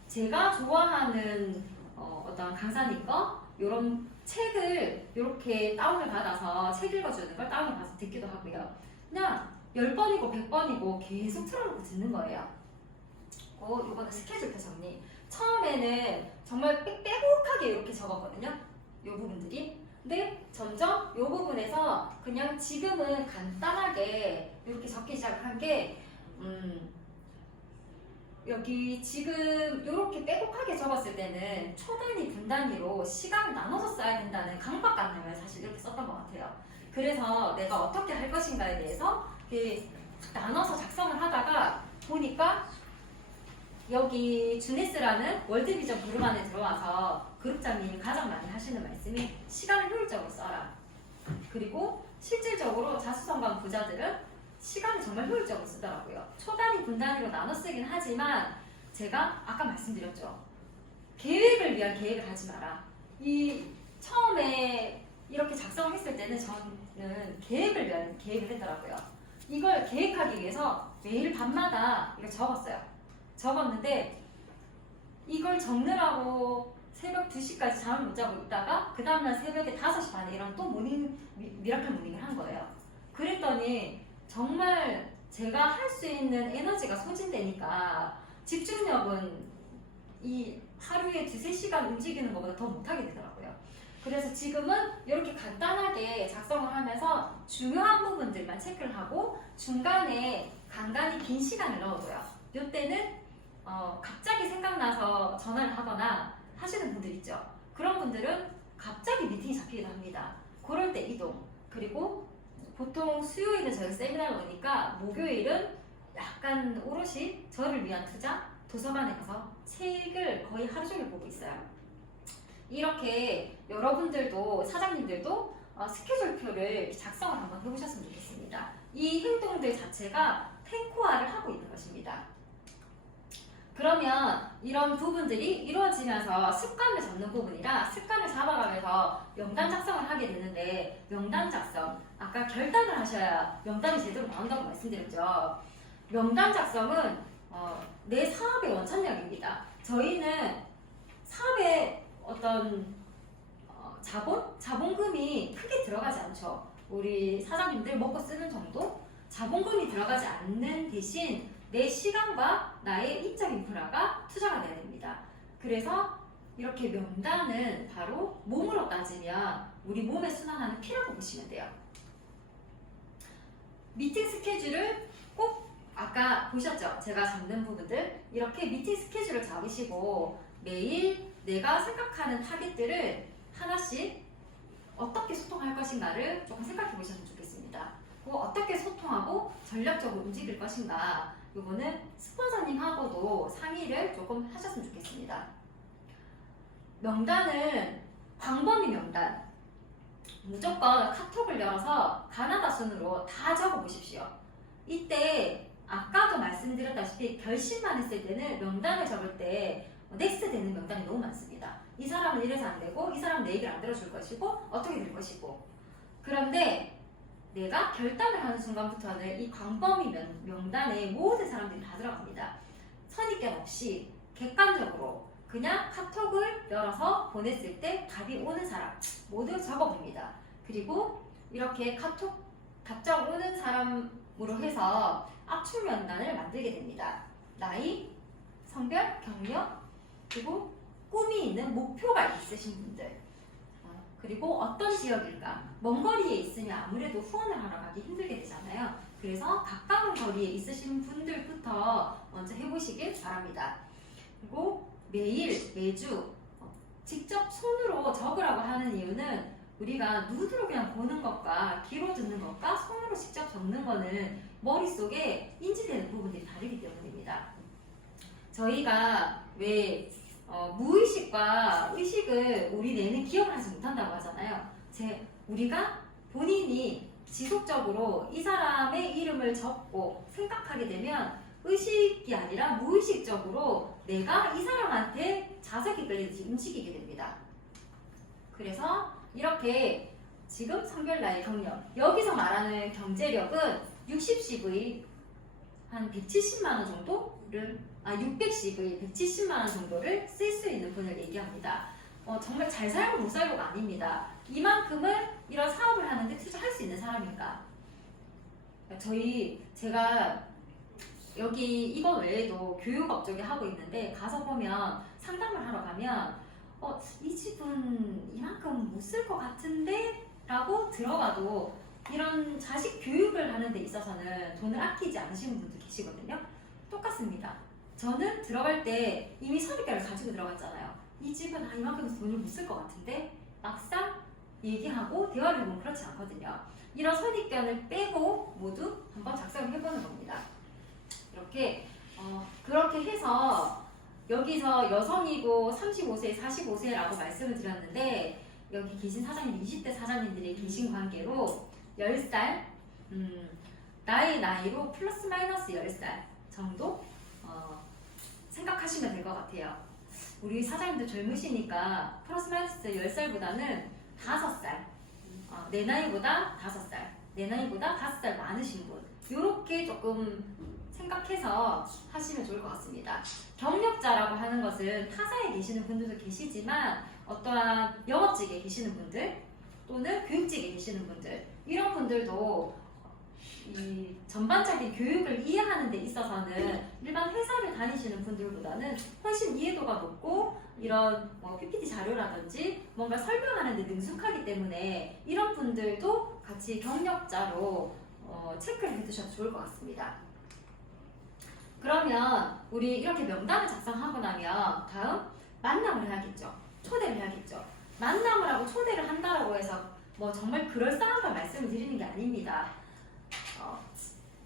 제가 좋아하는 어떤 강사님 거 이런 책을 이렇게 다운을 받아서 책 읽어주는 걸 다운을 받아서 듣기도 하고요. 그냥 10번이고 100번이고 계속 틀어놓고 듣는 거예요. 이거는 스케줄표 정리. 처음에는 정말 빼곡하게 이렇게 적었거든요. 이 부분들이. 근데 점점 이 부분에서 그냥 지금은 간단하게 이렇게 적기 시작한 게 여기 지금 이렇게 빼곡하게 적었을 때는 초단위, 분단위로 시간을 나눠서 써야 된다는 강박관념을 사실 이렇게 썼던 것 같아요. 그래서 내가 어떻게 할 것인가에 대해서 나눠서 작성을 하다가 보니까 여기 주네스라는 월드비전 그룹 안에 들어와서 그룹장님이 가장 많이 하시는 말씀이 시간을 효율적으로 써라. 그리고 실질적으로 자수성가한 부자들은 시간을 정말 효율적으로 쓰더라고요. 초단위, 분단위로 나눠 쓰긴 하지만 제가 아까 말씀드렸죠. 계획을 위한 계획을 하지 마라. 처음에 이렇게 작성을 했을 때는 저는 계획을 위한 계획을 했더라고요. 이걸 계획하기 위해서 매일 밤마다 이렇게 적었는데 이걸 적느라고 새벽 2시까지 잠을 못 자고 있다가 그 다음날 새벽에 5시 반에 일어나 또 미라클 모닝을 한 거예요. 그랬더니 정말 제가 할 수 있는 에너지가 소진되니까 집중력은 이 하루에 2-3시간 움직이는 것보다 더 못하게 되더라고요. 그래서 지금은 이렇게 간단하게 작성을 하면서 중요한 부분들만 체크를 하고 중간에 간간히 빈 시간을 넣어둬요. 이때는 갑자기 생각나서 전화를 하거나 하시는 분들 있죠. 그런 분들은 갑자기 미팅이 잡히기도 합니다. 그럴 때 이동. 그리고 보통 수요일은 저희 세미나를 오니까 목요일은 약간 오롯이 저를 위한 투자, 도서관에 가서 책을 거의 하루 종일 보고 있어요. 이렇게 여러분들도 사장님들도 스케줄표를 작성을 한번 해보셨으면 좋겠습니다. 이 행동들 자체가 탱코화를 하고 있는 것입니다. 그러면 이런 부분들이 이루어지면서 습관을 잡는 부분이라 습관을 잡아가면서 명단 작성을 하게 되는데 명단 작성, 아까 결단을 하셔야 명단이 제대로 나온다고 말씀드렸죠. 명단 작성은 내 사업의 원천력입니다. 저희는 사업에 어떤 자본금이 크게 들어가지 않죠. 우리 사장님들 먹고 쓰는 정도? 자본금이 들어가지 않는 대신 내 시간과 나의 인적 인프라가 투자가 돼야 됩니다. 그래서 이렇게 명단은 바로 몸으로 따지면 우리 몸에 순환하는 피라고 보시면 돼요. 미팅 스케줄을 꼭 아까 보셨죠? 제가 잡는 부분들 이렇게 미팅 스케줄을 잡으시고 매일 내가 생각하는 타깃들을 하나씩 어떻게 소통할 것인가를 조금 생각해 보셨으면 좋겠습니다. 어떻게 소통하고 전략적으로 움직일 것인가 이거는 스폰서님하고도 상의를 조금 하셨으면 좋겠습니다. 명단은 광범위 명단. 무조건 카톡을 열어서 가나다 순으로 다 적어 보십시오. 이때 아까도 말씀드렸다시피 결심만 했을 때는 명단을 적을 때 넥스트 되는 명단이 너무 많습니다. 이 사람은 이래서 안 되고, 이 사람은 내 얘기를 안 들어줄 것이고, 어떻게 될 것이고. 그런데 내가 결단을 하는 순간부터는 이 광범위 명단에 모든 사람들이 다 들어갑니다. 선입견 없이 객관적으로 그냥 카톡을 열어서 보냈을 때 답이 오는 사람 모두 적어봅니다. 그리고 이렇게 카톡 답장 오는 사람으로 해서 압축 명단을 만들게 됩니다. 나이, 성별, 경력, 그리고 꿈이 있는 목표가 있으신 분들, 그리고 어떤 지역일까? 먼 거리에 있으면 아무래도 후원을 하러 가기 힘들게 되잖아요. 그래서 가까운 거리에 있으신 분들부터 먼저 해보시길 바랍니다. 그리고 매일, 매주 직접 손으로 적으라고 하는 이유는 우리가 눈으로 그냥 보는 것과 귀로 듣는 것과 손으로 직접 적는 거는 머릿속에 인지되는 부분들이 다르기 때문입니다. 저희가 왜 무의식과 의식을 우리 뇌는 기억을 하지 못한다고 하잖아요. 우리가 본인이 지속적으로 이 사람의 이름을 적고 생각하게 되면 의식이 아니라 무의식적으로 내가 이 사람한테 자석이 끌리듯이 움직이게 됩니다. 그래서 이렇게 지금 성별, 나이, 경력, 여기서 말하는 경제력은 60CV 한 170만원 정도를 600CV 170만원 정도를 쓸 수 있는 분을 얘기합니다. 정말 잘 살고 못 살고가 아닙니다. 이만큼을 이런 사업을 하는데 투자할 수 있는 사람인가? 제가 여기 이거 외에도 교육업 쪽에 하고 있는데 가서 보면 상담을 하러 가면 이 집은 이만큼 못 쓸 것 같은데? 라고 들어봐도 이런 자식 교육을 하는 데 있어서는 돈을 아끼지 않으시는 분도 계시거든요. 똑같습니다. 저는 들어갈 때 이미 선입견을 가지고 들어갔잖아요. 이 집은 이만큼 돈을 못 쓸 것 같은데? 막상 얘기하고 대화를 해보면 그렇지 않거든요. 이런 선입견을 빼고 모두 한번 작성을 해보는 겁니다. 이렇게 그렇게 해서 여기서 여성이고 35세, 45세라고 말씀을 드렸는데 여기 계신 사장님, 20대 사장님들이 계신 관계로 10살, 나이로 플러스 마이너스 10살 정도 생각하시면 될 것 같아요. 우리 사장님도 젊으시니까 플러스 마이너스 10살보다는 5살, 내 나이보다 5살, 내 나이보다 5살 많으신 분, 이렇게 조금 생각해서 하시면 좋을 것 같습니다. 경력자라고 하는 것은 타사에 계시는 분들도 계시지만 어떠한 영업직에 계시는 분들 또는 교육직에 계시는 분들, 이런 분들도 이 전반적인 교육을 이해하는 데 있어서는 일반 회사를 다니시는 분들보다는 훨씬 이해도가 높고 이런 PPT 자료라든지 뭔가 설명하는 데 능숙하기 때문에 이런 분들도 같이 경력자로 체크를 해두셔도 좋을 것 같습니다. 그러면 우리 이렇게 명단을 작성하고 나면 다음 만남을 해야겠죠. 초대를 해야겠죠. 만남을 하고 초대를 한다고 해서 정말 그럴싸한 걸 말씀을 드리는 게 아닙니다.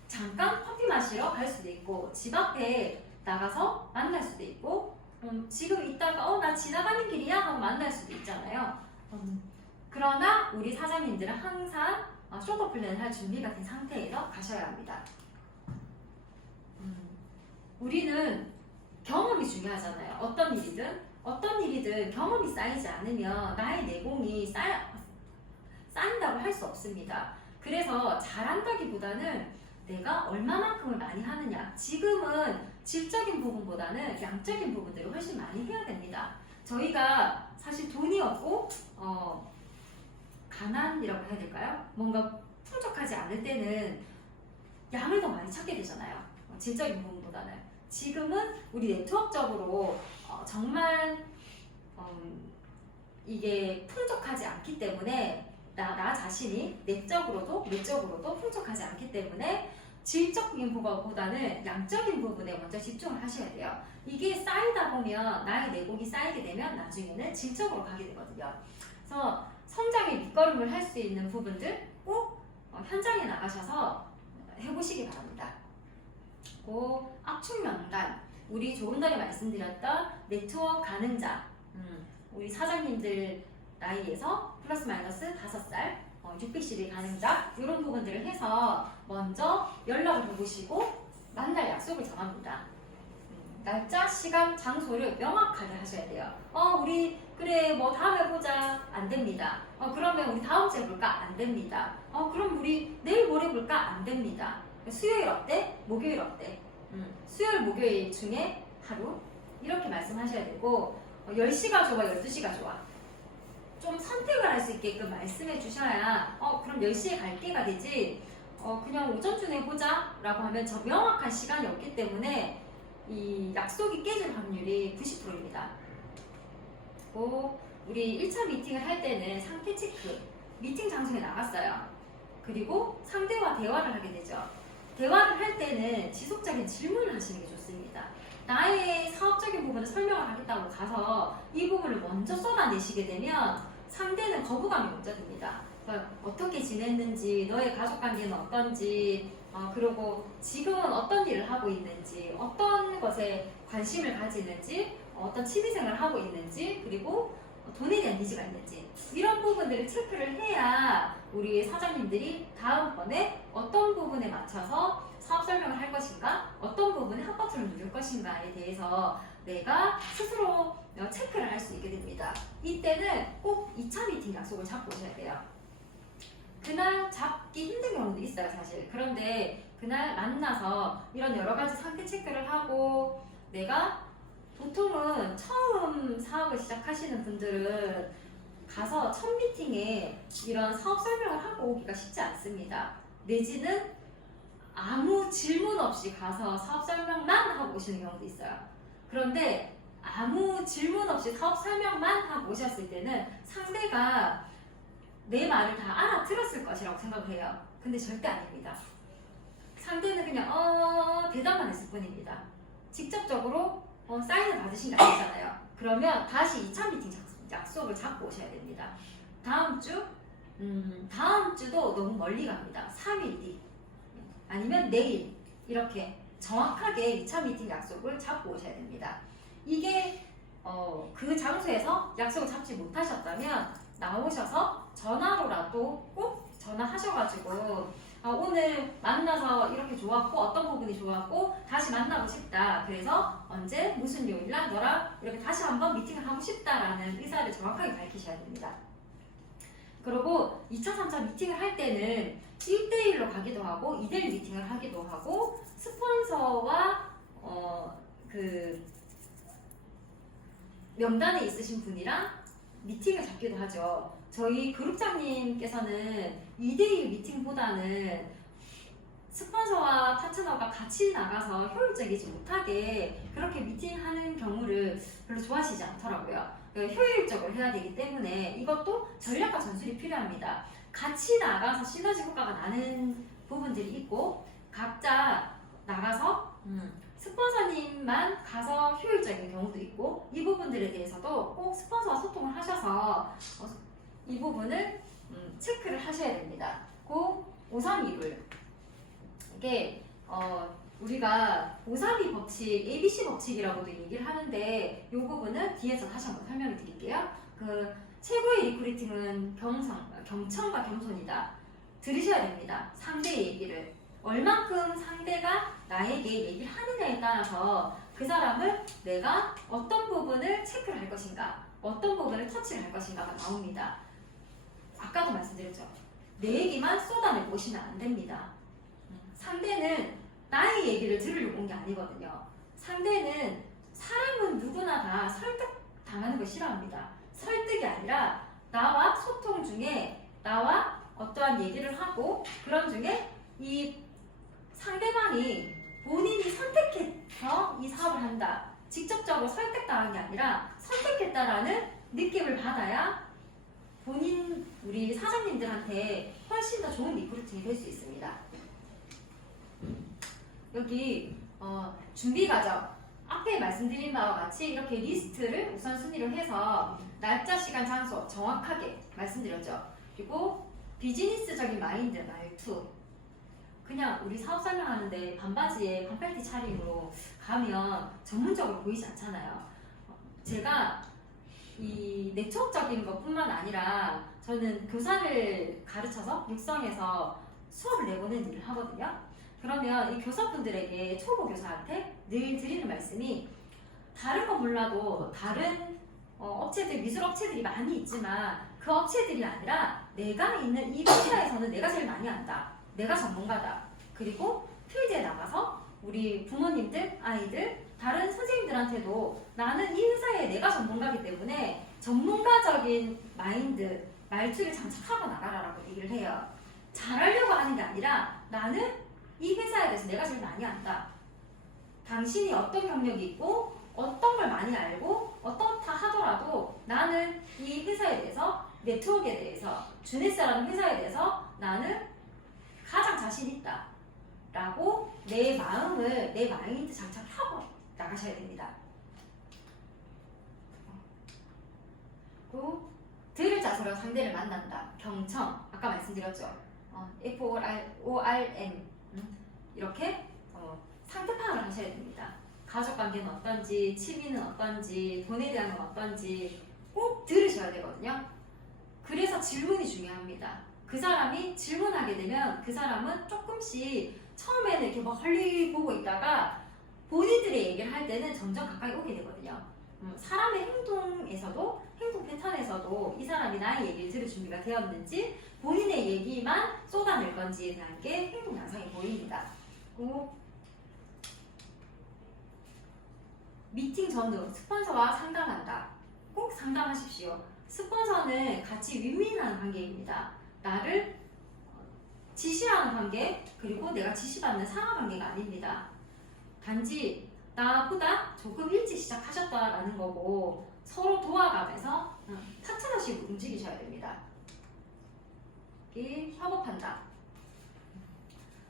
잠깐 커피 마시러 갈 수도 있고 집 앞에 나가서 만날 수도 있고 지금 이따가 나 지나가는 길이야 하고 만날 수도 있잖아요. 그러나 우리 사장님들은 항상 쇼트 플랜을 할 준비가 된 상태에서 가셔야 합니다. 우리는 경험이 중요하잖아요. 어떤 일이든 경험이 쌓이지 않으면 나의 내공이 쌓인다고 할 수 없습니다. 그래서 잘한다기보다는 내가 얼마만큼을 많이 하느냐. 지금은 질적인 부분보다는 양적인 부분들을 훨씬 많이 해야 됩니다. 저희가 사실 돈이 없고 가난이라고 해야 될까요? 뭔가 풍족하지 않을 때는 양을 더 많이 찾게 되잖아요. 질적인 부분보다는. 지금은 우리 네트워크적으로 정말 이게 풍족하지 않기 때문에 나 자신이 내적으로도 외적으로도 풍족하지 않기 때문에 질적인 부분보다는 양적인 부분에 먼저 집중을 하셔야 돼요. 이게 쌓이다 보면 나의 내공이 쌓이게 되면 나중에는 질적으로 가게 되거든요. 그래서 성장의 밑거름을 할 수 있는 부분들 꼭 현장에 나가셔서 해보시기 바랍니다. 압축 명단, 우리 조금 전에 말씀드렸던 네트워크 가능자, 우리 사장님들 나이에서 플러스 마이너스 5살 600cc 가능작 이런 부분들을 해서 먼저 연락을 해보시고 만날 약속을 정합니다. 날짜, 시간, 장소를 명확하게 하셔야 돼요. 우리 그래 뭐 다음에 보자 안 됩니다. 그러면 우리 다음 주에 볼까 안 됩니다. 그럼 우리 내일 모레 볼까 안 됩니다. 수요일 어때? 목요일 어때? 수요일 목요일 중에 하루 이렇게 말씀하셔야 되고 10시가 좋아 12시가 좋아 좀 선택을 할 수 있게끔 말씀해 주셔야 그럼 10시에 갈게가 되지 그냥 오전 중에 보자 라고 하면 저 명확한 시간이 없기 때문에 이 약속이 깨질 확률이 90%입니다. 우리 1차 미팅을 할 때는 상태 체크, 미팅 장소에 나갔어요. 그리고 상대와 대화를 하게 되죠. 대화를 할 때는 지속적인 질문을 하시는 게 좋습니다. 나의 사업적인 부분을 설명을 하겠다고 가서 이 부분을 먼저 쏟아내시게 되면 상대는 거부감이 먼저 듭니다. 어떻게 지냈는지, 너의 가족관계는 어떤지, 그리고 지금은 어떤 일을 하고 있는지, 어떤 것에 관심을 가지는지, 어떤 취미생활을 하고 있는지, 그리고 돈에 대한 니즈가 있는지 이런 부분들을 체크를 해야 우리 사장님들이 다음번에 어떤 부분에 맞춰서 사업 설명을 할 것인가, 어떤 부분에 핫버튼을 누를 것인가에 대해서 내가 스스로 체크를 할 수 있게 됩니다. 이때는 꼭 2차 미팅 약속을 잡고 오셔야 돼요. 그날 잡기 힘든 경우도 있어요, 사실. 그런데 그날 만나서 이런 여러 가지 상태 체크를 하고 내가 보통은 처음 사업을 시작하시는 분들은 가서 첫 미팅에 이런 사업 설명을 하고 오기가 쉽지 않습니다. 내지는 아무 질문 없이 가서 사업 설명만 하고 오시는 경우도 있어요. 그런데 아무 질문 없이 사업 설명만 하고 오셨을 때는 상대가 내 말을 다 알아들었을 것이라고 생각을 해요. 근데 절대 아닙니다. 상대는 그냥 대답만 했을 뿐입니다. 직접적으로 사인을 받으신 게 아니잖아요. 그러면 다시 2차 미팅 약속을 잡고 오셔야 됩니다. 다음 주도 너무 멀리 갑니다. 3일 뒤 아니면 내일 이렇게 정확하게 2차 미팅 약속을 잡고 오셔야 됩니다. 이게 그 장소에서 약속을 잡지 못하셨다면 나오셔서 전화로라도 꼭 전화하셔가지고 오늘 만나서 이렇게 좋았고 어떤 부분이 좋았고 다시 만나고 싶다. 그래서 언제 무슨 요일날 너랑 이렇게 다시 한번 미팅을 하고 싶다라는 의사를 정확하게 밝히셔야 됩니다. 그리고 2차, 3차 미팅을 할 때는 1대1로 가기도 하고 2대1 미팅을 하기도 하고 스폰서와 그 명단에 있으신 분이랑 미팅을 잡기도 하죠. 저희 그룹장님께서는 2대1 미팅보다는 스폰서와 파트너가 같이 나가서 효율적이지 못하게 그렇게 미팅하는 경우를 별로 좋아하시지 않더라고요. 효율적으로 해야 되기 때문에 이것도 전략과 전술이 필요합니다. 같이 나가서 시너지 효과가 나는 부분들이 있고 각자 나가서 스폰서님만 가서 효율적인 경우도 있고 이 부분들에 대해서도 꼭 스폰서와 소통을 하셔서 이 부분을 체크를 하셔야 됩니다. 그 532룰 이게 우리가 532 법칙, ABC 법칙이라고도 얘기를 하는데 이 부분은 뒤에서 다시 한번 설명을 드릴게요. 그 최고의 리크루팅은 경청과 겸손이다. 들으셔야 됩니다. 상대의 얘기를. 얼만큼 상대가 나에게 얘기를 하느냐에 따라서 그 사람을 내가 어떤 부분을 체크를 할 것인가, 어떤 부분을 터치를 할 것인가가 나옵니다. 아까도 말씀드렸죠. 내 얘기만 쏟아내고 오시면 안 됩니다. 상대는 나의 얘기를 들으려고 온 게 아니거든요. 상대는 사람은 누구나 다 설득당하는 걸 싫어합니다. 설득이 아니라 나와 소통 중에 나와 어떠한 얘기를 하고 그런 중에 이 상대방이 본인이 선택해서 이 사업을 한다. 직접적으로 설득당한 게 아니라 선택했다라는 느낌을 받아야 우리 사장님들한테 훨씬 더 좋은 리크루팅이 될 수 있습니다. 여기 준비 과정 앞에 말씀드린 바와 같이 이렇게 리스트를 우선순위로 해서 날짜, 시간, 장소 정확하게 말씀드렸죠. 그리고 비즈니스적인 마인드, 말투 그냥 우리 사업 설명하는데 반바지에 반팔티 차림으로 가면 전문적으로 보이지 않잖아요. 제가 이 네트워크적인 것뿐만 아니라 저는 교사를 가르쳐서 육성해서 수업을 내보는 일을 하거든요. 그러면 이 교사분들에게 초보 교사한테 늘 드리는 말씀이 다른 건 몰라도 다른 업체들, 미술 업체들이 많이 있지만 그 업체들이 아니라 내가 있는 이 회사에서는 내가 제일 많이 안다. 내가 전문가다. 그리고 필드에 나가서 우리 부모님들, 아이들, 다른 선생님들한테도 나는 이 회사에 내가 전문가이기 때문에 전문가적인 마인드, 말투를 장착하고 나가라라고 얘기를 해요. 잘하려고 하는 게 아니라 나는 이 회사에 대해서 내가 제일 많이 안다. 당신이 어떤 경력이 있고 어떤 걸 많이 알고 어떻다 하더라도 나는 이 회사에 대해서, 네트워크에 대해서, 주네스라는 회사에 대해서 나는 가장 자신 있다 라고 내 마음을, 내 마인드 장착하고 나가셔야 됩니다. 그리고 들을 자세로 상대를 만난다. 경청, 아까 말씀드렸죠. FORN 이렇게 상태 파악을 하셔야 됩니다. 가족관계는 어떤지, 취미는 어떤지, 돈에 대한 건 어떤지 꼭 들으셔야 되거든요. 그래서 질문이 중요합니다. 그 사람이 질문하게 되면 그 사람은 조금씩 처음에는 이렇게 막 멀리 보고 있다가 본인들의 얘기를 할 때는 점점 가까이 오게 되거든요. 사람의 행동에서도, 행동 패턴에서도 이 사람이 나의 얘기를 들을 준비가 되었는지 본인의 얘기만 쏟아낼 건지에 대한 게 행동 양상이 보입니다. 그리고 미팅 전후 스폰서와 상담한다. 꼭 상담하십시오. 스폰서는 같이 윈윈하는 관계입니다. 나를 지시하는 관계, 그리고 내가 지시받는 상하 관계가 아닙니다. 단지 나보다 조금 일찍 시작하셨다라는 거고 서로 도와가면서 파트너식으로 움직이셔야 됩니다. 이 협업한다.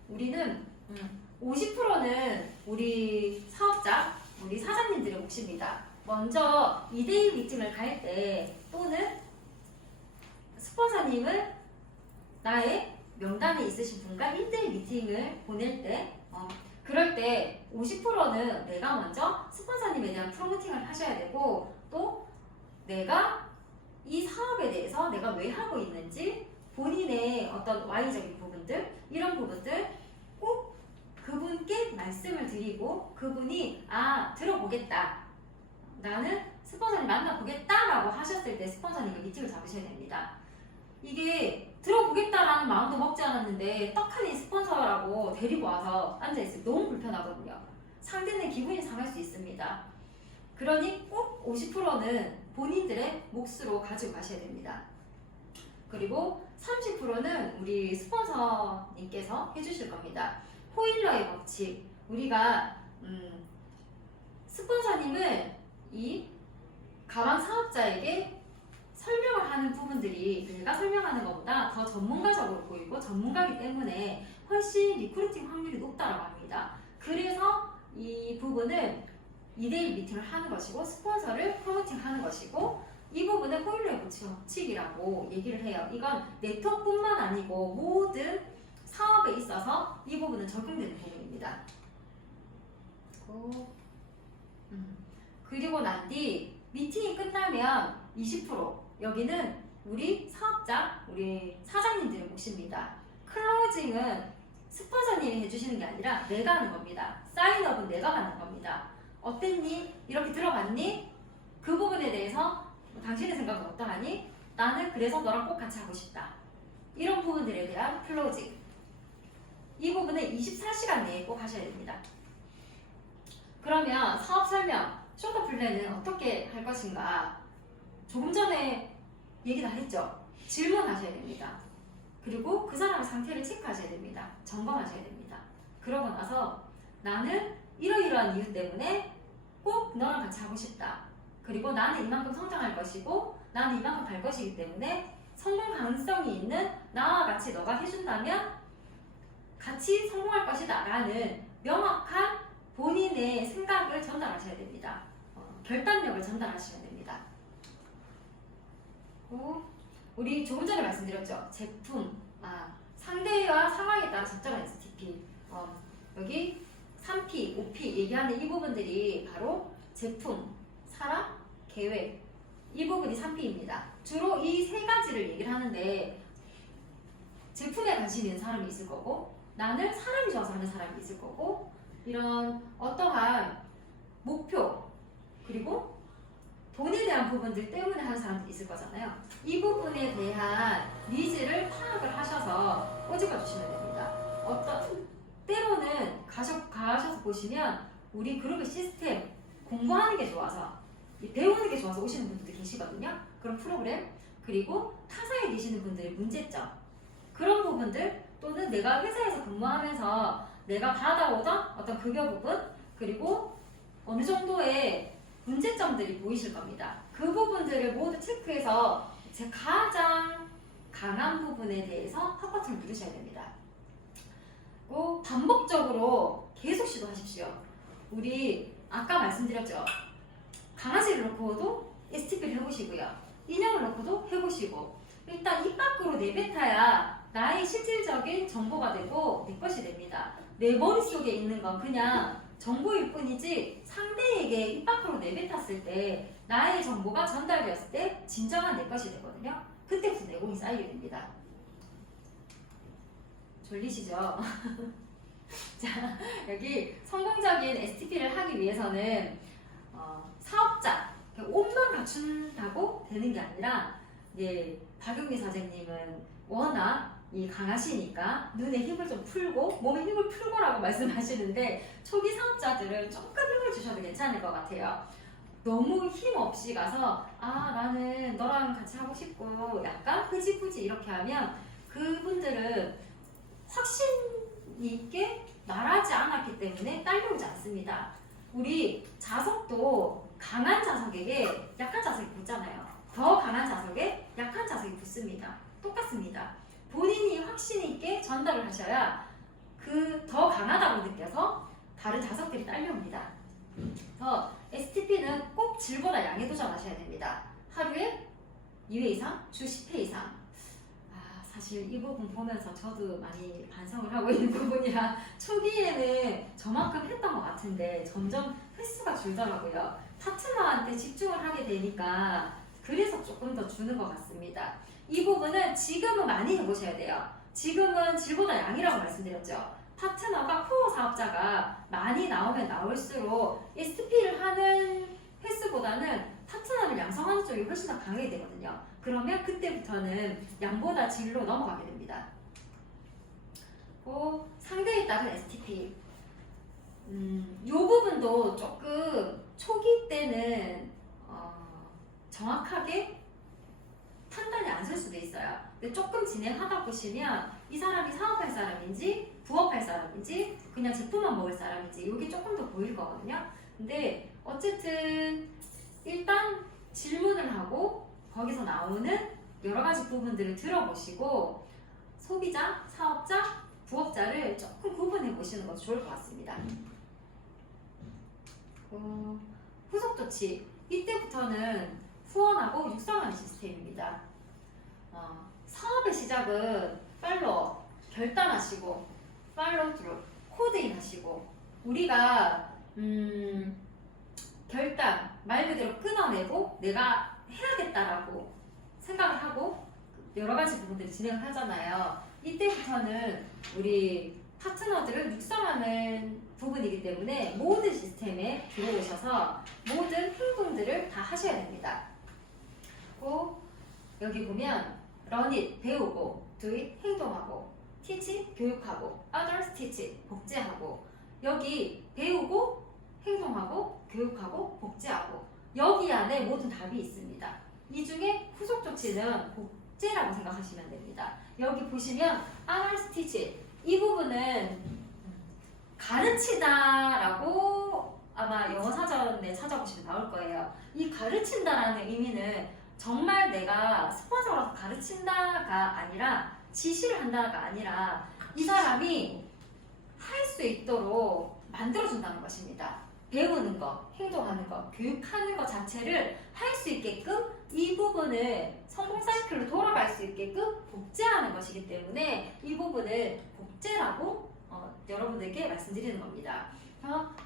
우리는 50%는 우리 사업자, 우리 사장님들의 몫입니다. 먼저 2대2 미팅을 갈 때 또는 스폰서님을 나의 명단에 있으신 분과 1대1 미팅을 보낼 때 그럴 때 50%는 내가 먼저 스폰서님에 대한 프로모팅을 하셔야 되고 또 내가 이 사업에 대해서 내가 왜 하고 있는지 본인의 어떤 Y적인 부분들 이런 부분들 꼭 그분께 말씀을 드리고 그분이 들어보겠다 나는 스폰서님 만나보겠다 라고 하셨을 때 스폰서님과 미팅을 잡으셔야 됩니다. 이게 들어보겠다라는 마음도 먹지 않았는데 떡하니 스폰서라고 데리고 와서 앉아있으면 너무 불편하거든요. 상대는 기분이 상할 수 있습니다. 그러니 꼭 50%는 본인들의 몫으로 가지고 가셔야 됩니다. 그리고 30%는 우리 스폰서님께서 해주실 겁니다. 호일러의 법칙. 우리가 스폰서님을 이 가방 사업자에게 설명을 하는 부분들이 내가 설명하는 것보다 더 전문가적으로 보이고 전문가이기 때문에 훨씬 리크루팅 확률이 높다고 합니다. 그래서 이 부분은 2대1 미팅을 하는 것이고 스폰서를 프로모팅하는 것이고 이 부분은 호일러의 법칙이라고 얘기를 해요. 이건 네트워크뿐만 아니고 모든 사업에 있어서 이 부분은 적용되는 부분입니다. 그리고 난 뒤 미팅이 끝나면 20% 여기는 우리 사업자, 우리 사장님들의 몫입니다. 클로징은 스폰서님이 해주시는 게 아니라 내가 하는 겁니다. 사인업은 내가 하는 겁니다. 어땠니? 이렇게 들어봤니? 그 부분에 대해서 당신의 생각은 어떠하니? 나는 그래서 너랑 꼭 같이 하고 싶다. 이런 부분들에 대한 클로징. 이 부분은 24시간 내에 꼭 하셔야 됩니다. 그러면 사업 설명, 쇼더 플랜은 어떻게 할 것인가? 조금 전에 얘기 다 했죠. 질문하셔야 됩니다. 그리고 그 사람의 상태를 체크하셔야 됩니다. 점검하셔야 됩니다. 그러고 나서 나는 이러이러한 이유 때문에 꼭 너랑 같이 하고 싶다. 그리고 나는 이만큼 성장할 것이고 나는 이만큼 갈 것이기 때문에 성공 가능성이 있는 나와 같이 너가 해준다면 같이 성공할 것이다 라는 명확한 본인의 생각을 전달하셔야 됩니다. 결단력을 전달하셔야 됩니다. 우리 조금 전에 말씀드렸죠. 제품, 상대와 상황에 따라 적절한 STP. 여기 3P, 5P 얘기하는 이 부분들이 바로 제품, 사람, 계획 이 부분이 3P입니다. 주로 이 세 가지를 얘기를 하는데 제품에 관심 있는 사람이 있을 거고 나는 사람이 좋아서 하는 사람이 있을 거고 이런 어떠한 목표 그리고 돈에 대한 부분들 때문에 하는 사람들이 있을 거잖아요. 이 부분에 대한 니즈를 파악을 하셔서 꼬집어 주시면 됩니다. 때로는 가셔서 보시면 우리 그룹의 시스템 공부하는 게 좋아서 배우는 게 좋아서 오시는 분들도 계시거든요. 그런 프로그램 그리고 타사에 계시는 분들의 문제점 그런 부분들 또는 내가 회사에서 근무하면서 내가 받아오던 어떤 급여 부분 그리고 어느 정도의 문제점들이 보이실 겁니다. 그 부분들을 모두 체크해서 제 가장 강한 부분에 대해서 핫버튼을 누르셔야 됩니다. 그리고 반복적으로 계속 시도하십시오. 우리 아까 말씀드렸죠. 강아지를 놓고도 STP를 해보시고요. 인형을 놓고도 해보시고 일단 입 밖으로 내뱉어야 나의 실질적인 정보가 되고 내 것이 됩니다. 내 머릿속에 있는 건 그냥 정보일 뿐이지 상대에게 입 밖으로 내뱉었을 때 나의 정보가 전달되었을 때 진정한 내 것이 되거든요. 그때부터 내공이 쌓이게 됩니다. 졸리시죠? 자, 여기 성공적인 STP를 하기 위해서는 사업자, 옷만 갖춘다고 되는 게 아니라 박용미 사장님은 워낙 강하시니까 눈에 힘을 좀 풀고 몸에 힘을 풀고라고 말씀하시는데 초기 사업자들은 조금 힘을 주셔도 괜찮을 것 같아요. 너무 힘 없이 가서 나는 너랑 같이 하고 싶고 약간 흐지부지 이렇게 하면 그분들은 확신 있게 말하지 않았기 때문에 딸려오지 않습니다. 우리 자석도 강한 자석에게 약한 자석이 붙잖아요. 더 강한 자석에 약한 자석이 붙습니다. 똑같습니다. 본인이 확신 있게 전달을 하셔야 그 더 강하다고 느껴서 다른 자석들이 딸려옵니다. 그래서 STP는 꼭 질보다 양에 도전하셔야 됩니다. 하루에 2회 이상, 주 10회 이상. 사실 이 부분 보면서 저도 많이 반성을 하고 있는 부분이라 초기에는 저만큼 했던 것 같은데 점점 횟수가 줄더라고요. 파트너한테 집중을 하게 되니까 그래서 조금 더 주는 것 같습니다. 이 부분은 지금은 많이 해보셔야 돼요. 지금은 질보다 양이라고 말씀드렸죠. 파트너가 코어 사업자가 많이 나오면 나올수록 STP를 하는 횟수보다는 파트너를 양성하는 쪽이 훨씬 더 강하게 되거든요. 그러면 그때부터는 양보다 질로 넘어가게 됩니다. 상대에 따른 STP 이 부분도 조금 초기 때는 정확하게 판단이 안 설 수도 있어요. 근데 조금 진행하다 보시면 이 사람이 사업할 사람인지 부업할 사람인지 그냥 제품만 먹을 사람인지 이게 조금 더 보일 거거든요. 근데 어쨌든 일단 질문을 하고 거기서 나오는 여러 가지 부분들을 들어보시고 소비자, 사업자, 부업자를 조금 구분해 보시는 것도 좋을 것 같습니다. 후속 조치 이때부터는 후원하고 육성하는 시스템입니다. 사업의 시작은 팔로워, 결단하시고 팔로우 드루, 코드인 하시고 우리가 결단, 말 그대로 끊어내고 내가 해야겠다라고 생각을 하고 여러 가지 부분들을 진행을 하잖아요. 이때부터는 우리 파트너들을 육성하는 부분이기 때문에 모든 시스템에 들어오셔서 모든 행동들을 다 하셔야 됩니다. 여기 보면 run it, 배우고 do it, 행동하고 teach, 교육하고 others teach, 복제하고 여기 배우고 행동하고 교육하고 복제하고 여기 안에 모든 답이 있습니다. 이 중에 후속 조치는 복제라고 생각하시면 됩니다. 여기 보시면 others teach 이 부분은 가르치다라고 아마 영어 사전에 찾아보시면 나올 거예요. 이 가르친다라는 의미는 정말 내가 스폰서라서 가르친다가 아니라 지시를 한다가 아니라 이 사람이 할 수 있도록 만들어준다는 것입니다. 배우는 거, 행동하는 거, 교육하는 것 자체를 할 수 있게끔 이 부분을 성공 사이클로 돌아갈 수 있게끔 복제하는 것이기 때문에 이 부분을 복제라고 여러분들께 말씀드리는 겁니다.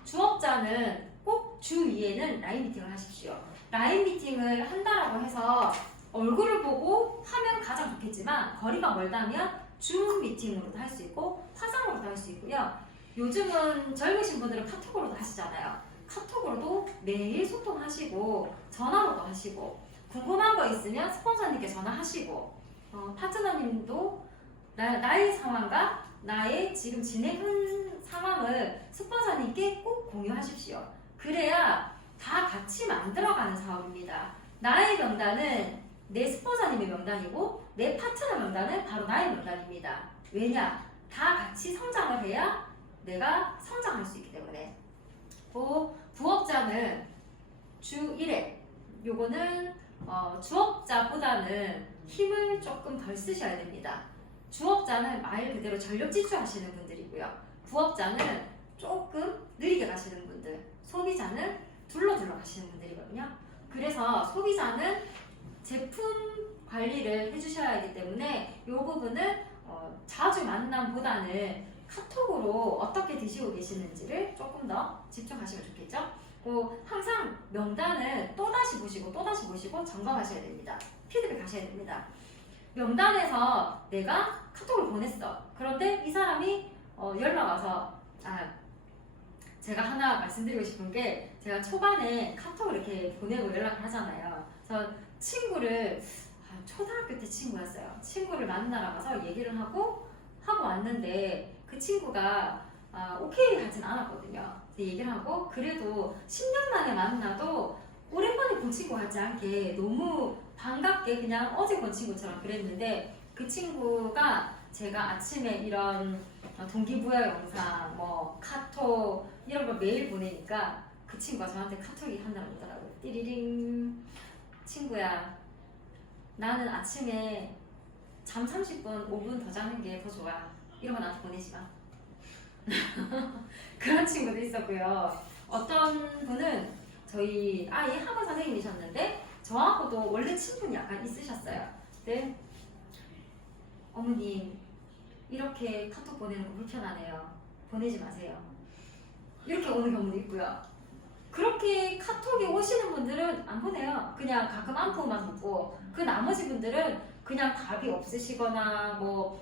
주업자는 꼭 주 위에는 라인 미팅을 하십시오. 라인 미팅을 한다라고 해서 얼굴을 보고 하면 가장 좋겠지만 거리가 멀다면 줌 미팅으로도 할 수 있고 화상으로도 할 수 있고요. 요즘은 젊으신 분들은 카톡으로도 하시잖아요. 카톡으로도 매일 소통하시고 전화로도 하시고 궁금한 거 있으면 스폰서님께 전화하시고 파트너님도 나의 상황과 나의 지금 진행한 상황을 스폰서님께 꼭 공유하십시오. 그래야 다 같이 만들어가는 사업입니다. 나의 명단은 내 스폰서님의 명단이고 내 파트너 명단은 바로 나의 명단입니다. 왜냐? 다 같이 성장을 해야 내가 성장할 수 있기 때문에. 부업자는 주 1회 요거는 주업자보다는 힘을 조금 덜 쓰셔야 됩니다. 주업자는 말 그대로 전력 질주하시는 분들이고요. 부업자는 조금 느리게 가시는 분들, 소비자는 둘러둘러 가시는 분들이거든요. 그래서 소비자는 제품 관리를 해주셔야 하기 때문에 이 부분은 자주 만남보다는 카톡으로 어떻게 드시고 계시는지를 조금 더 집중하시면 좋겠죠. 항상 명단은 또다시 보시고 또다시 보시고 점검하셔야 됩니다. 피드백 하셔야 됩니다. 명단에서 내가 카톡을 보냈어. 그런데 이 사람이 연락 와서 제가 하나 말씀드리고 싶은 게 제가 초반에 카톡을 이렇게 보내고 연락을 하잖아요. 그래서 친구를 초등학교 때 친구였어요. 친구를 만나러 가서 얘기를 하고 왔는데 그 친구가 오케이 하진 않았거든요. 얘기를 하고 그래도 10년 만에 만나도 오랜만에 본 친구 같지 않게 너무 반갑게 그냥 어제 본 친구처럼 그랬는데 그 친구가 제가 아침에 이런 동기부여 영상, 카톡 이런 걸 매일 보내니까 그 친구가 저한테 카톡이 한 달 오더라고요. 띠리링. 친구야, 나는 아침에 잠 30분, 5분 더 자는 게 더 좋아. 이런 거 나한테 보내지 마. 그런 친구도 있었고요. 어떤 분은 저희 아이 학원 선생님이셨는데 저하고도 원래 친분이 약간 있으셨어요. 근데 어머님 이렇게 카톡 보내는 거 불편하네요. 보내지 마세요. 이렇게 오는 경우도 있고요. 그렇게 카톡이 오시는 분들은 안 보내요. 그냥 가끔 안부만 묻고 그 나머지 분들은 그냥 답이 없으시거나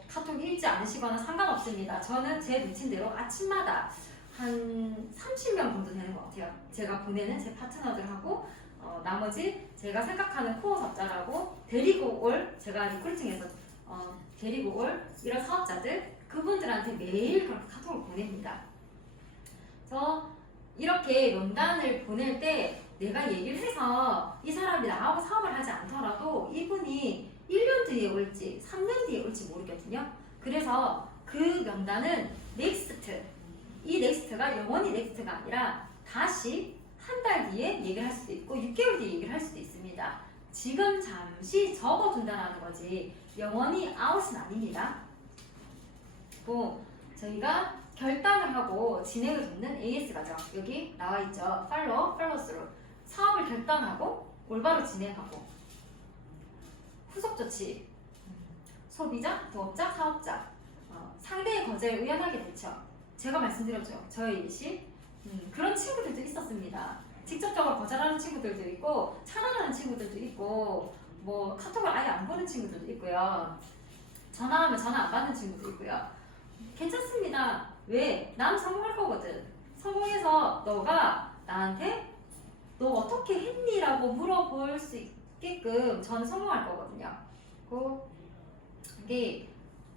카톡 읽지 않으시거나 상관없습니다. 저는 제 루틴대로 아침마다 한 30명 정도 되는 것 같아요. 제가 보내는 제 파트너들하고 나머지 제가 생각하는 코어 사업자라고 데리고 올 제가 리크루팅에서 데리고 올 이런 사업자들 그분들한테 매일 그렇게 카톡을 보냅니다. 그래서 이렇게 명단을 보낼 때 내가 얘기를 해서 이 사람이 나하고 사업을 하지 않더라도 이분이 1년 뒤에 올지 3년 뒤에 올지 모르거든요. 그래서 그 명단은 넥스트, 이 넥스트가 영원히 넥스트가 아니라 다시 한 달 뒤에 얘기를 할 수도 있고 6개월 뒤에 얘기를 할 수도 있습니다. 지금 잠시 접어둔다는 거지 영원히 아웃은 아닙니다. 저희가 결단을 하고 진행을 돕는 AS 과정 여기 나와 있죠. 팔로스루 사업을 결단하고 올바로 진행하고 후속 조치 소비자, 부업자, 사업자 상대의 거절에 의연하게 대처 제가 말씀드렸죠. 저의 일시 그런 친구들도 있었습니다. 직접적으로 거절하는 친구들도 있고 차단하는 친구들도 있고 카톡을 아예 안 보는 친구들도 있고요. 전화하면 전화 안 받는 친구도 있고요. 괜찮습니다. 왜? 난 성공할 거거든. 성공해서 너가 나한테 너 어떻게 했니? 라고 물어볼 수 있게끔 저는 성공할 거거든요.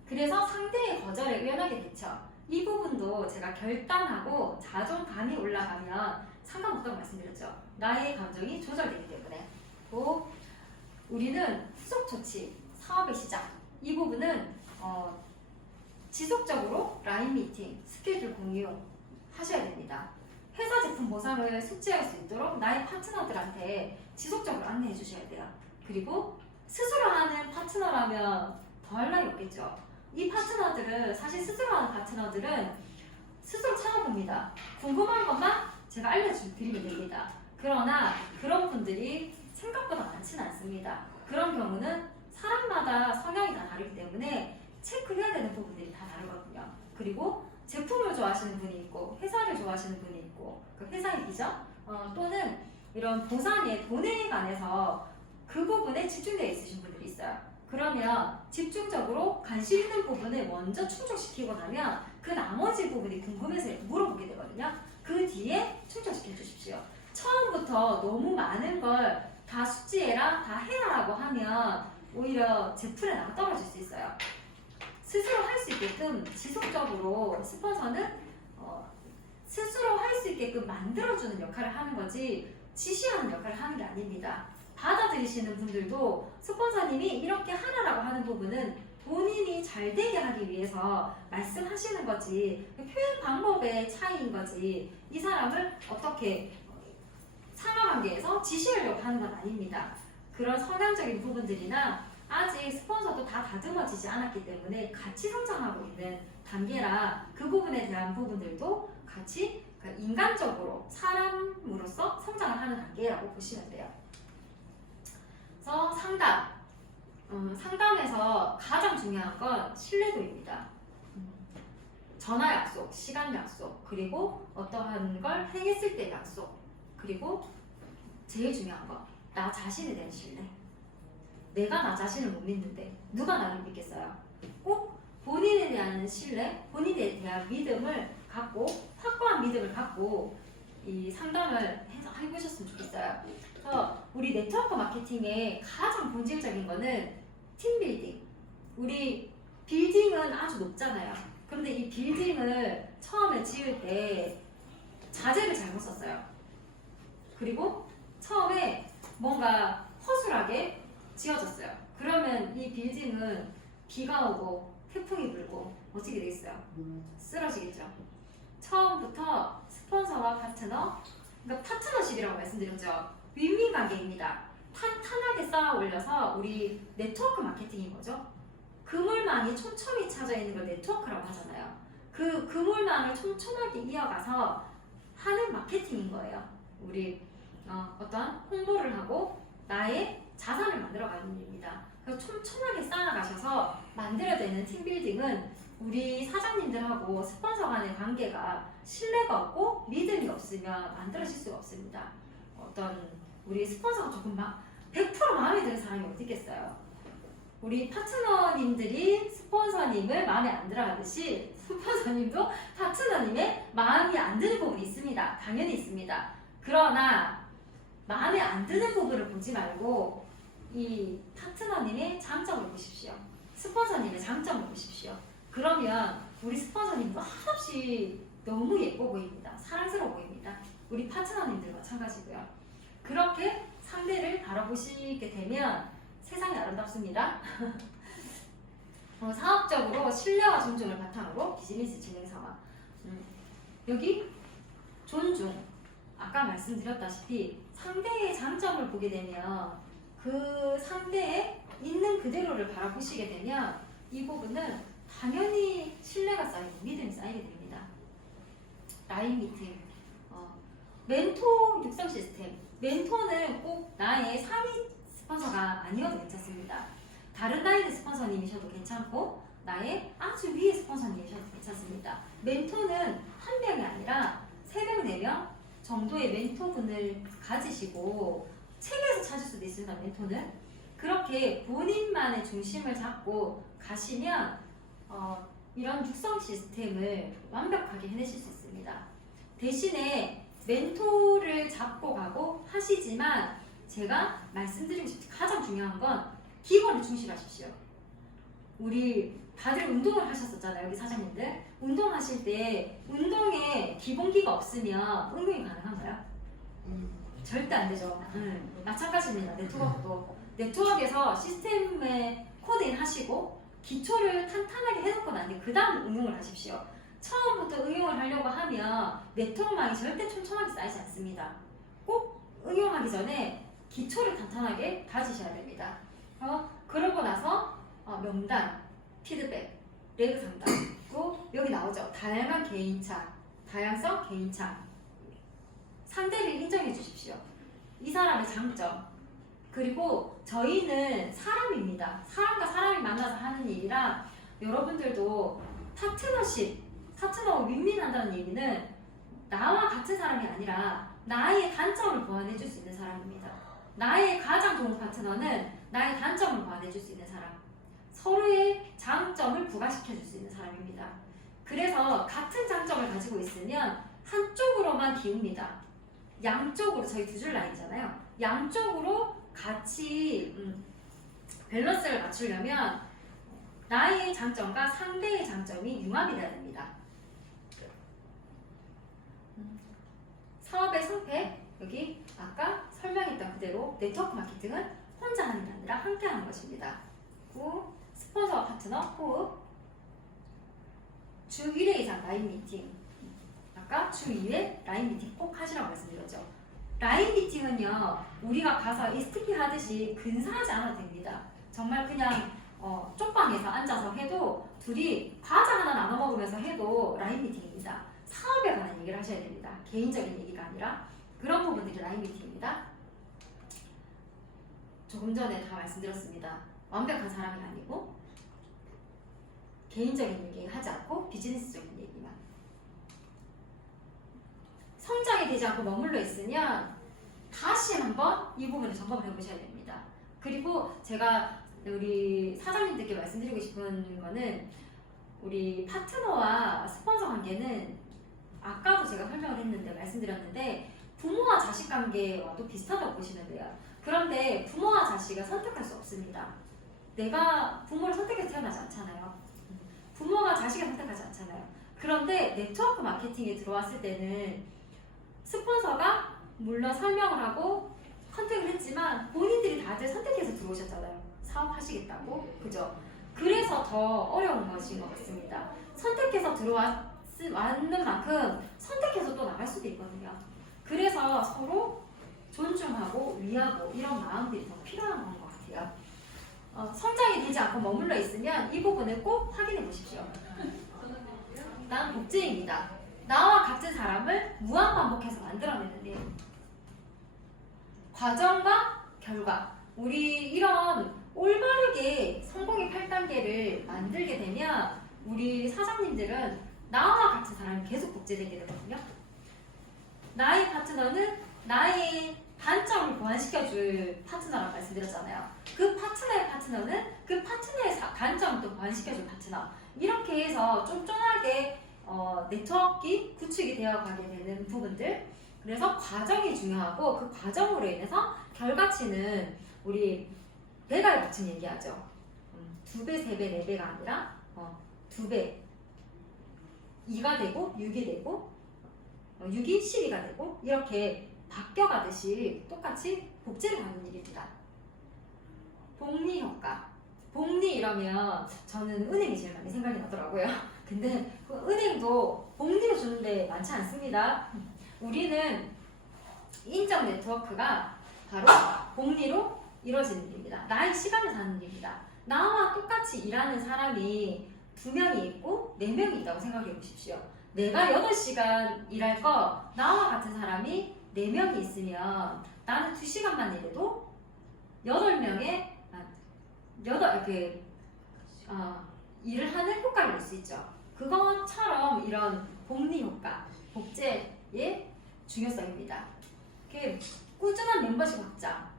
그래서 상대의 거절에 유연하게 대처 이 부분도 제가 결단하고 자존감이 올라가면 상관없다고 말씀드렸죠. 나의 감정이 조절되기 때문에 우리는 후속 조치, 사업의 시작 이 부분은 지속적으로 라인 미팅, 스케줄 공유 하셔야 됩니다. 회사 제품 보상을 숙지할 수 있도록 나의 파트너들한테 지속적으로 안내해 주셔야 돼요. 그리고 스스로 하는 파트너라면 더할 나위 없겠죠. 이 파트너들은 사실 스스로 하는 파트너들은 스스로 찾아봅니다. 궁금한 것만 제가 알려드리면 됩니다. 그러나 그런 분들이 생각보다 많지는 않습니다. 그런 경우는 사람마다 성향이 다 다르기 때문에 체크해야 되는 부분들이 다 다르거든요. 그리고 제품을 좋아하시는 분이 있고 회사를 좋아하시는 분이 있고 그 회사의 비전 또는 이런 보상의 돈에 관해서 그 부분에 집중되어 있으신 분들이 있어요. 그러면 집중적으로 관심 있는 부분을 먼저 충족시키고 나면 그 나머지 부분이 궁금해서 물어보게 되거든요. 그 뒤에 충족시켜 주십시오. 처음부터 너무 많은 걸 다 숙지해라, 다 해라라고 하면 오히려 제풀에 나가 떨어질 수 있어요. 스스로 할 수 있게끔 지속적으로 스폰서는 스스로 할 수 있게끔 만들어주는 역할을 하는 거지 지시하는 역할을 하는 게 아닙니다. 받아들이시는 분들도 스폰서님이 이렇게 하라라고 하는 부분은 본인이 잘 되게 하기 위해서 말씀하시는 거지 표현 방법의 차이인 거지 이 사람을 어떻게 상하관계에서 지시하려고 하는 건 아닙니다. 그런 성향적인 부분들이나 아직 스폰서도 다 다듬어지지 않았기 때문에 같이 성장하고 있는 단계라 그 부분에 대한 부분들도 같이 인간적으로 사람으로서 성장을 하는 단계라고 보시면 돼요. 그래서 상담에서 가장 중요한 건 신뢰도입니다. 전화 약속, 시간 약속, 그리고 어떠한 걸 행했을 때 약속, 그리고 제일 중요한 거, 나 자신에 대한 신뢰. 내가 나 자신을 못 믿는데 누가 나를 믿겠어요? 꼭 본인에 대한 신뢰, 본인에 대한 믿음을 갖고 확고한 믿음을 갖고 이 상담을 해보셨으면 좋겠어요. 그래서 우리 네트워크 마케팅의 가장 본질적인 거는 팀빌딩. 우리 빌딩은 아주 높잖아요. 그런데 이 빌딩을 처음에 지을 때 자재를 잘못 썼어요. 그리고 처음에 뭔가 허술하게 지어졌어요. 그러면 이 빌딩은 비가 오고 태풍이 불고 어떻게 되겠어요? 쓰러지겠죠. 처음부터 스폰서와 파트너, 그러니까 파트너십이라고 말씀드렸죠. 윈윈 관계입니다. 탄탄하게 쌓아 올려서 우리 네트워크 마케팅인 거죠. 그물망이 촘촘히 차져 있는 걸 네트워크라고 하잖아요. 그 그물망을 촘촘하게 이어가서 하는 마케팅인 거예요. 우리 어떤 홍보를 하고 나의 자산을 만들어가는 일입니다. 그래서 촘촘하게 쌓아가셔서 만들어내는 팀빌딩은 우리 사장님들하고 스폰서 간의 관계가 신뢰가 없고 믿음이 없으면 만들어질 수가 없습니다. 어떤 우리 스폰서가 조금 100% 마음에 드는 사람이 어디 있겠어요? 우리 파트너님들이 스폰서님을 마음에 안 들어 하듯이 스폰서님도 파트너님의 마음이 안 드는 부분이 있습니다. 당연히 있습니다. 그러나 마음에 안 드는 부분을 보지 말고 이 파트너님의 장점을 보십시오. 스폰서님의 장점을 보십시오. 그러면 우리 스폰서님도 한없이 너무 예뻐 보입니다. 사랑스러워 보입니다. 우리 파트너님들 마찬가지고요. 그렇게 상대를 바라보시게 되면 세상이 아름답습니다. 사업적으로 신뢰와 존중을 바탕으로 비즈니스 진행 상황. 여기 존중. 아까 말씀드렸다시피 상대의 장점을 보게 되면 그 상대의 있는 그대로를 바라보시게 되면 이 부분은 당연히 신뢰가 쌓이고 믿음이 쌓이게 됩니다. 라인 미팅, 멘토 육성 시스템. 멘토는 꼭 나의 상위 스폰서가 아니어도 괜찮습니다. 다른 라인의 스폰서님이셔도 괜찮고 나의 아주 위의 스폰서님이셔도 괜찮습니다. 멘토는 한 명이 아니라 3명, 4명 정도의 멘토분을 가지시고 책에서 찾을 수도 있습니다. 멘토는 그렇게 본인만의 중심을 잡고 가시면 이런 육성 시스템을 완벽하게 해내실 수 있습니다. 대신에 멘토를 잡고 가고 하시지만 제가 말씀드리고 싶은 가장 중요한 건 기본에 충실하십시오. 우리 다들 운동을 하셨었잖아요. 여기 사장님들 운동하실 때 운동에 기본기가 없으면 응용이 가능한가요? 절대 안 되죠. 마찬가지입니다. 네트워크도 네트워크에서 시스템에 코딩 하시고 기초를 탄탄하게 해놓고 난 뒤에 그 다음 응용을 하십시오. 처음부터 응용을 하려고 하면 네트워크망이 절대 촘촘하게 쌓이지 않습니다. 꼭 응용하기 전에 기초를 탄탄하게 다지셔야 됩니다. 그러고 나서 명단, 피드백, 레그 상담, 또 여기 나오죠. 다양한 개인차, 다양성 개인차. 상대를 인정해 주십시오. 이 사람의 장점. 그리고 저희는 사람입니다. 사람과 사람이 만나서 하는 일이라 여러분들도 파트너십, 파트너와 윈윈한다는 얘기는 나와 같은 사람이 아니라 나의 단점을 보완해 줄 수 있는 사람입니다. 나의 가장 좋은 파트너는 나의 단점을 보완해 줄 수 있는 사람. 서로의 장점을 부각시켜 줄 수 있는 사람입니다. 그래서 같은 장점을 가지고 있으면 한쪽으로만 기웁니다. 양쪽으로, 저희 두 줄 라인이잖아요. 양쪽으로 같이 밸런스를 맞추려면 나의 장점과 상대의 장점이 융합이 돼야 됩니다. 사업의 승패, 여기 아까 설명했던 그대로 네트워크 마케팅은 혼자 하는 게 아니라 함께 하는 것입니다. 그리고 스폰서와 파트너 호흡, 주 1회 이상 라인 미팅, 아까 주 2회 라인 미팅 꼭 하시라고 말씀드렸죠. 라인 미팅은요, 우리가 가서 이 스티키 하듯이 근사하지 않아도 됩니다. 정말 그냥 쪽방에서 앉아서 해도 둘이 과자 하나 나눠 먹으면서 해도 라인 미팅입니다. 사업에 관한 얘기를 하셔야 됩니다. 개인적인 얘기가 아니라 그런 부분들이 라인 미팅입니다. 조금 전에 다 말씀드렸습니다. 완벽한 사람이 아니고 개인적인 얘기 하지 않고 비즈니스적인 얘기만. 성장이 되지 않고 머물러 있으면 다시 한번 이 부분을 점검을 해보셔야 됩니다. 그리고 제가 우리 사장님들께 말씀드리고 싶은 거는 우리 파트너와 스폰서 관계는 아까도 제가 설명을 했는데 말씀드렸는데 부모와 자식 관계와도 비슷하다고 보시면 돼요. 그런데 부모와 자식을 선택할 수 없습니다. 내가 부모를 선택해서 태어나지 않잖아요. 부모가 자식을 선택하지 않잖아요. 그런데 네트워크 마케팅에 들어왔을 때는 스폰서가 물론 설명을 하고 선택을 했지만 본인들이 다들 선택해서 들어오셨잖아요. 사업하시겠다고. 그죠? 그래서 더 어려운 것인 것 같습니다. 선택해서 들어왔는 만큼 선택해서 또 나갈 수도 있거든요. 그래서 서로 존중하고 위하고 이런 마음들이 더 필요한 것 같아요. 성장이 되지 않고 머물러 있으면 이 부분을 꼭 확인해 보십시오. 난 복제입니다. 나와 같은 사람을 무한 반복해서 만들어내는데 과정과 결과, 우리 이런 올바르게 성공의 8단계를 만들게 되면 우리 사장님들은 나와 같은 사람이 계속 복제되게 되거든요. 나의 파트너는 나의 단점을 보완시켜줄 파트너라고 말씀드렸잖아요. 그 파트너의 파트너는 그 파트너의 단점을 또 보완시켜줄 파트너. 이렇게 해서 쫀쫀하게 네트워크 구축이 되어가게 되는 부분들. 그래서 과정이 중요하고 그 과정으로 인해서 결과치는 우리 배가에 붙인 얘기하죠. 2배, 3배, 4배가 아니라 2배 2가 되고 6이 되고 6이 12가 되고 이렇게 바뀌어가듯이 똑같이 복제를 하는 일입니다. 복리 효과. 복리 이러면 저는 은행이 제일 많이 생각이 나더라고요. 근데 그 은행도 복리를 주는데 많지 않습니다. 우리는 인적 네트워크가 바로 복리로 이루어지는 일입니다. 나의 시간을 사는 일입니다. 나와 똑같이 일하는 사람이 2명이 있고 4명이 있다고 생각해 보십시오. 내가 8시간 일할 거 나와 같은 사람이 4명이 있으면 나는 2시간만 일해도 8명의 일을 하는 효과를 낼 수 있죠. 그것처럼 이런 복리 효과, 복제의 중요성입니다. 꾸준한 멤버십 확장.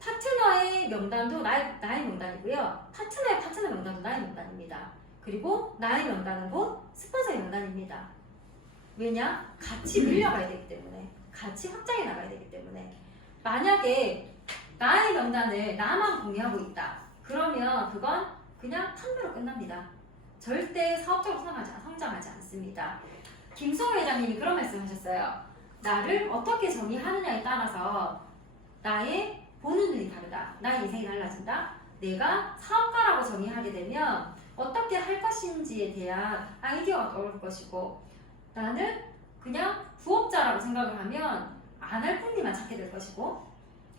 파트너의 명단도 나의 명단이고요. 파트너의 파트너 명단도 나의 명단입니다. 그리고 나의 명단은 곧 스폰서의 명단입니다. 왜냐? 같이 늘려가야 되기 때문에, 같이 확장해 나가야 되기 때문에. 만약에 나의 명단을 나만 공유하고 있다. 그러면 그건 그냥 판매로 끝납니다. 절대 사업적으로 성장하지 않습니다. 김수호 회장님이 그런 말씀하셨어요. 나를 어떻게 정의하느냐에 따라서 나의 보는 눈이 다르다. 나의 인생이 달라진다. 내가 사업가라고 정의하게 되면 어떻게 할 것인지에 대한 아이디어가 떠오를 것이고 나는 그냥 부업자라고 생각을 하면 안 할 뿐이만 찾게 될 것이고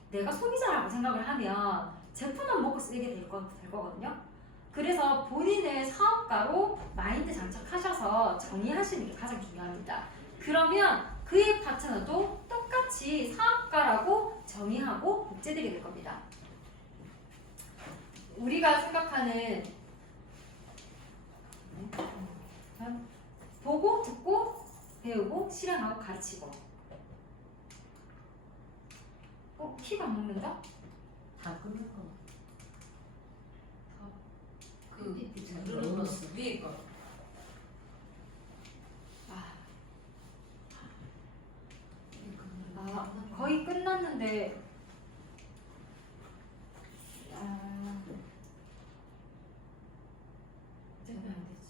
내가 소비자라고 생각을 하면 제품만 먹고 쓰게 될 거거든요. 그래서 본인을 사업가로 마인드 장착하셔서 정의하시는 게 가장 중요합니다. 그러면 그의 파트너도 똑같이 사업가라고 정의하고 복제되게 될 겁니다. 우리가 생각하는 보고, 듣고, 배우고, 실행하고, 가르치고 키가 안 먹는다? 다 끊을 거. 그 누르는 눌러서 위에 거. 거의 끝났는데 되면 안 되지.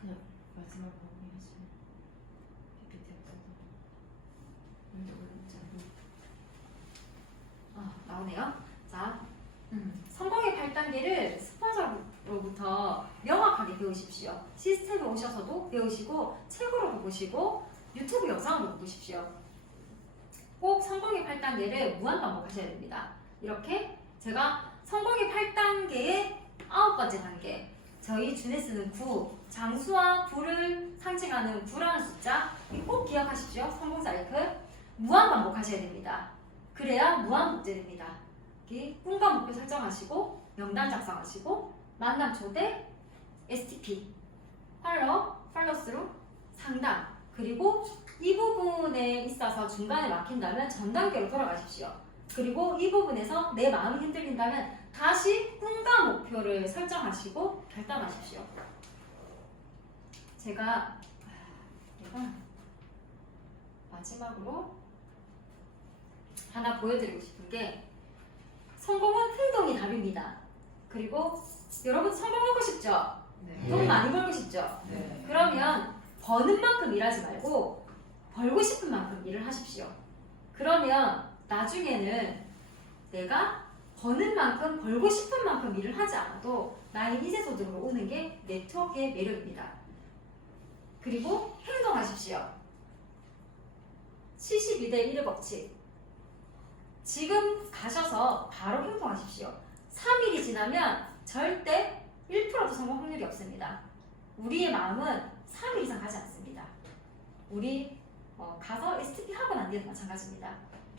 그냥 마지막 마무리하지. PPT 나오네요. 자, 성공의 8단계를 스폰서로부터 명확하게 배우십시오. 시스템에 오셔서도 배우시고 책으로도 보시고 유튜브 영상으로 보십시오. 꼭 성공의 8단계를 무한 반복하셔야 됩니다. 이렇게 제가 성공의 8단계의 9번째 단계, 저희 주네스는 9, 장수와 부를 상징하는 9라는 숫자, 이거 꼭 기억하십시오. 성공 사이클 무한 반복하셔야 됩니다. 그래야 무한 복제됩니다. 꿈과 목표 설정하시고 명단 작성하시고 만남 초대, STP, 팔로스루, 상담, 그리고 이 부분에 있어서 중간에 막힌다면 전 단계로 돌아가십시오. 그리고 이 부분에서 내 마음이 흔들린다면 다시 꿈과 목표를 설정하시고 결단하십시오. 제가 마지막으로 하나 보여드리고 싶은 게, 성공은 행동이 답입니다. 그리고 여러분 성공하고 싶죠? 네. 돈 많이 벌고 싶죠? 네. 그러면 버는 만큼 일하지 말고 벌고 싶은 만큼 일을 하십시오. 그러면 나중에는 내가 버는 만큼 벌고 싶은 만큼 일을 하지 않아도 나의 미세소득으로 오는 게 네트워크의 매력입니다. 그리고 행동하십시오. 72대 1의 법칙. 지금 가셔서 바로 행동하십시오. 3일이 지나면 절대 1%도 성공 확률이 없습니다. 우리의 마음은 3일 이상 가지 않습니다. 우리 가서 STP 하고 난 뒤에도 마찬가지입니다.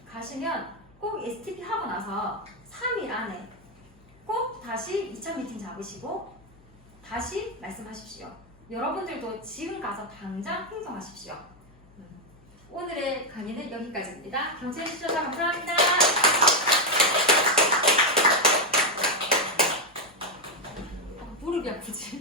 가시면 꼭 STP 하고 나서 3일 안에 꼭 다시 2차 미팅 잡으시고 다시 말씀하십시오. 여러분들도 지금 가서 당장 행동하십시오. 오늘의 강의는 여기까지입니다. 경청해 주셔서 감사합니다. 무릎이 아프지?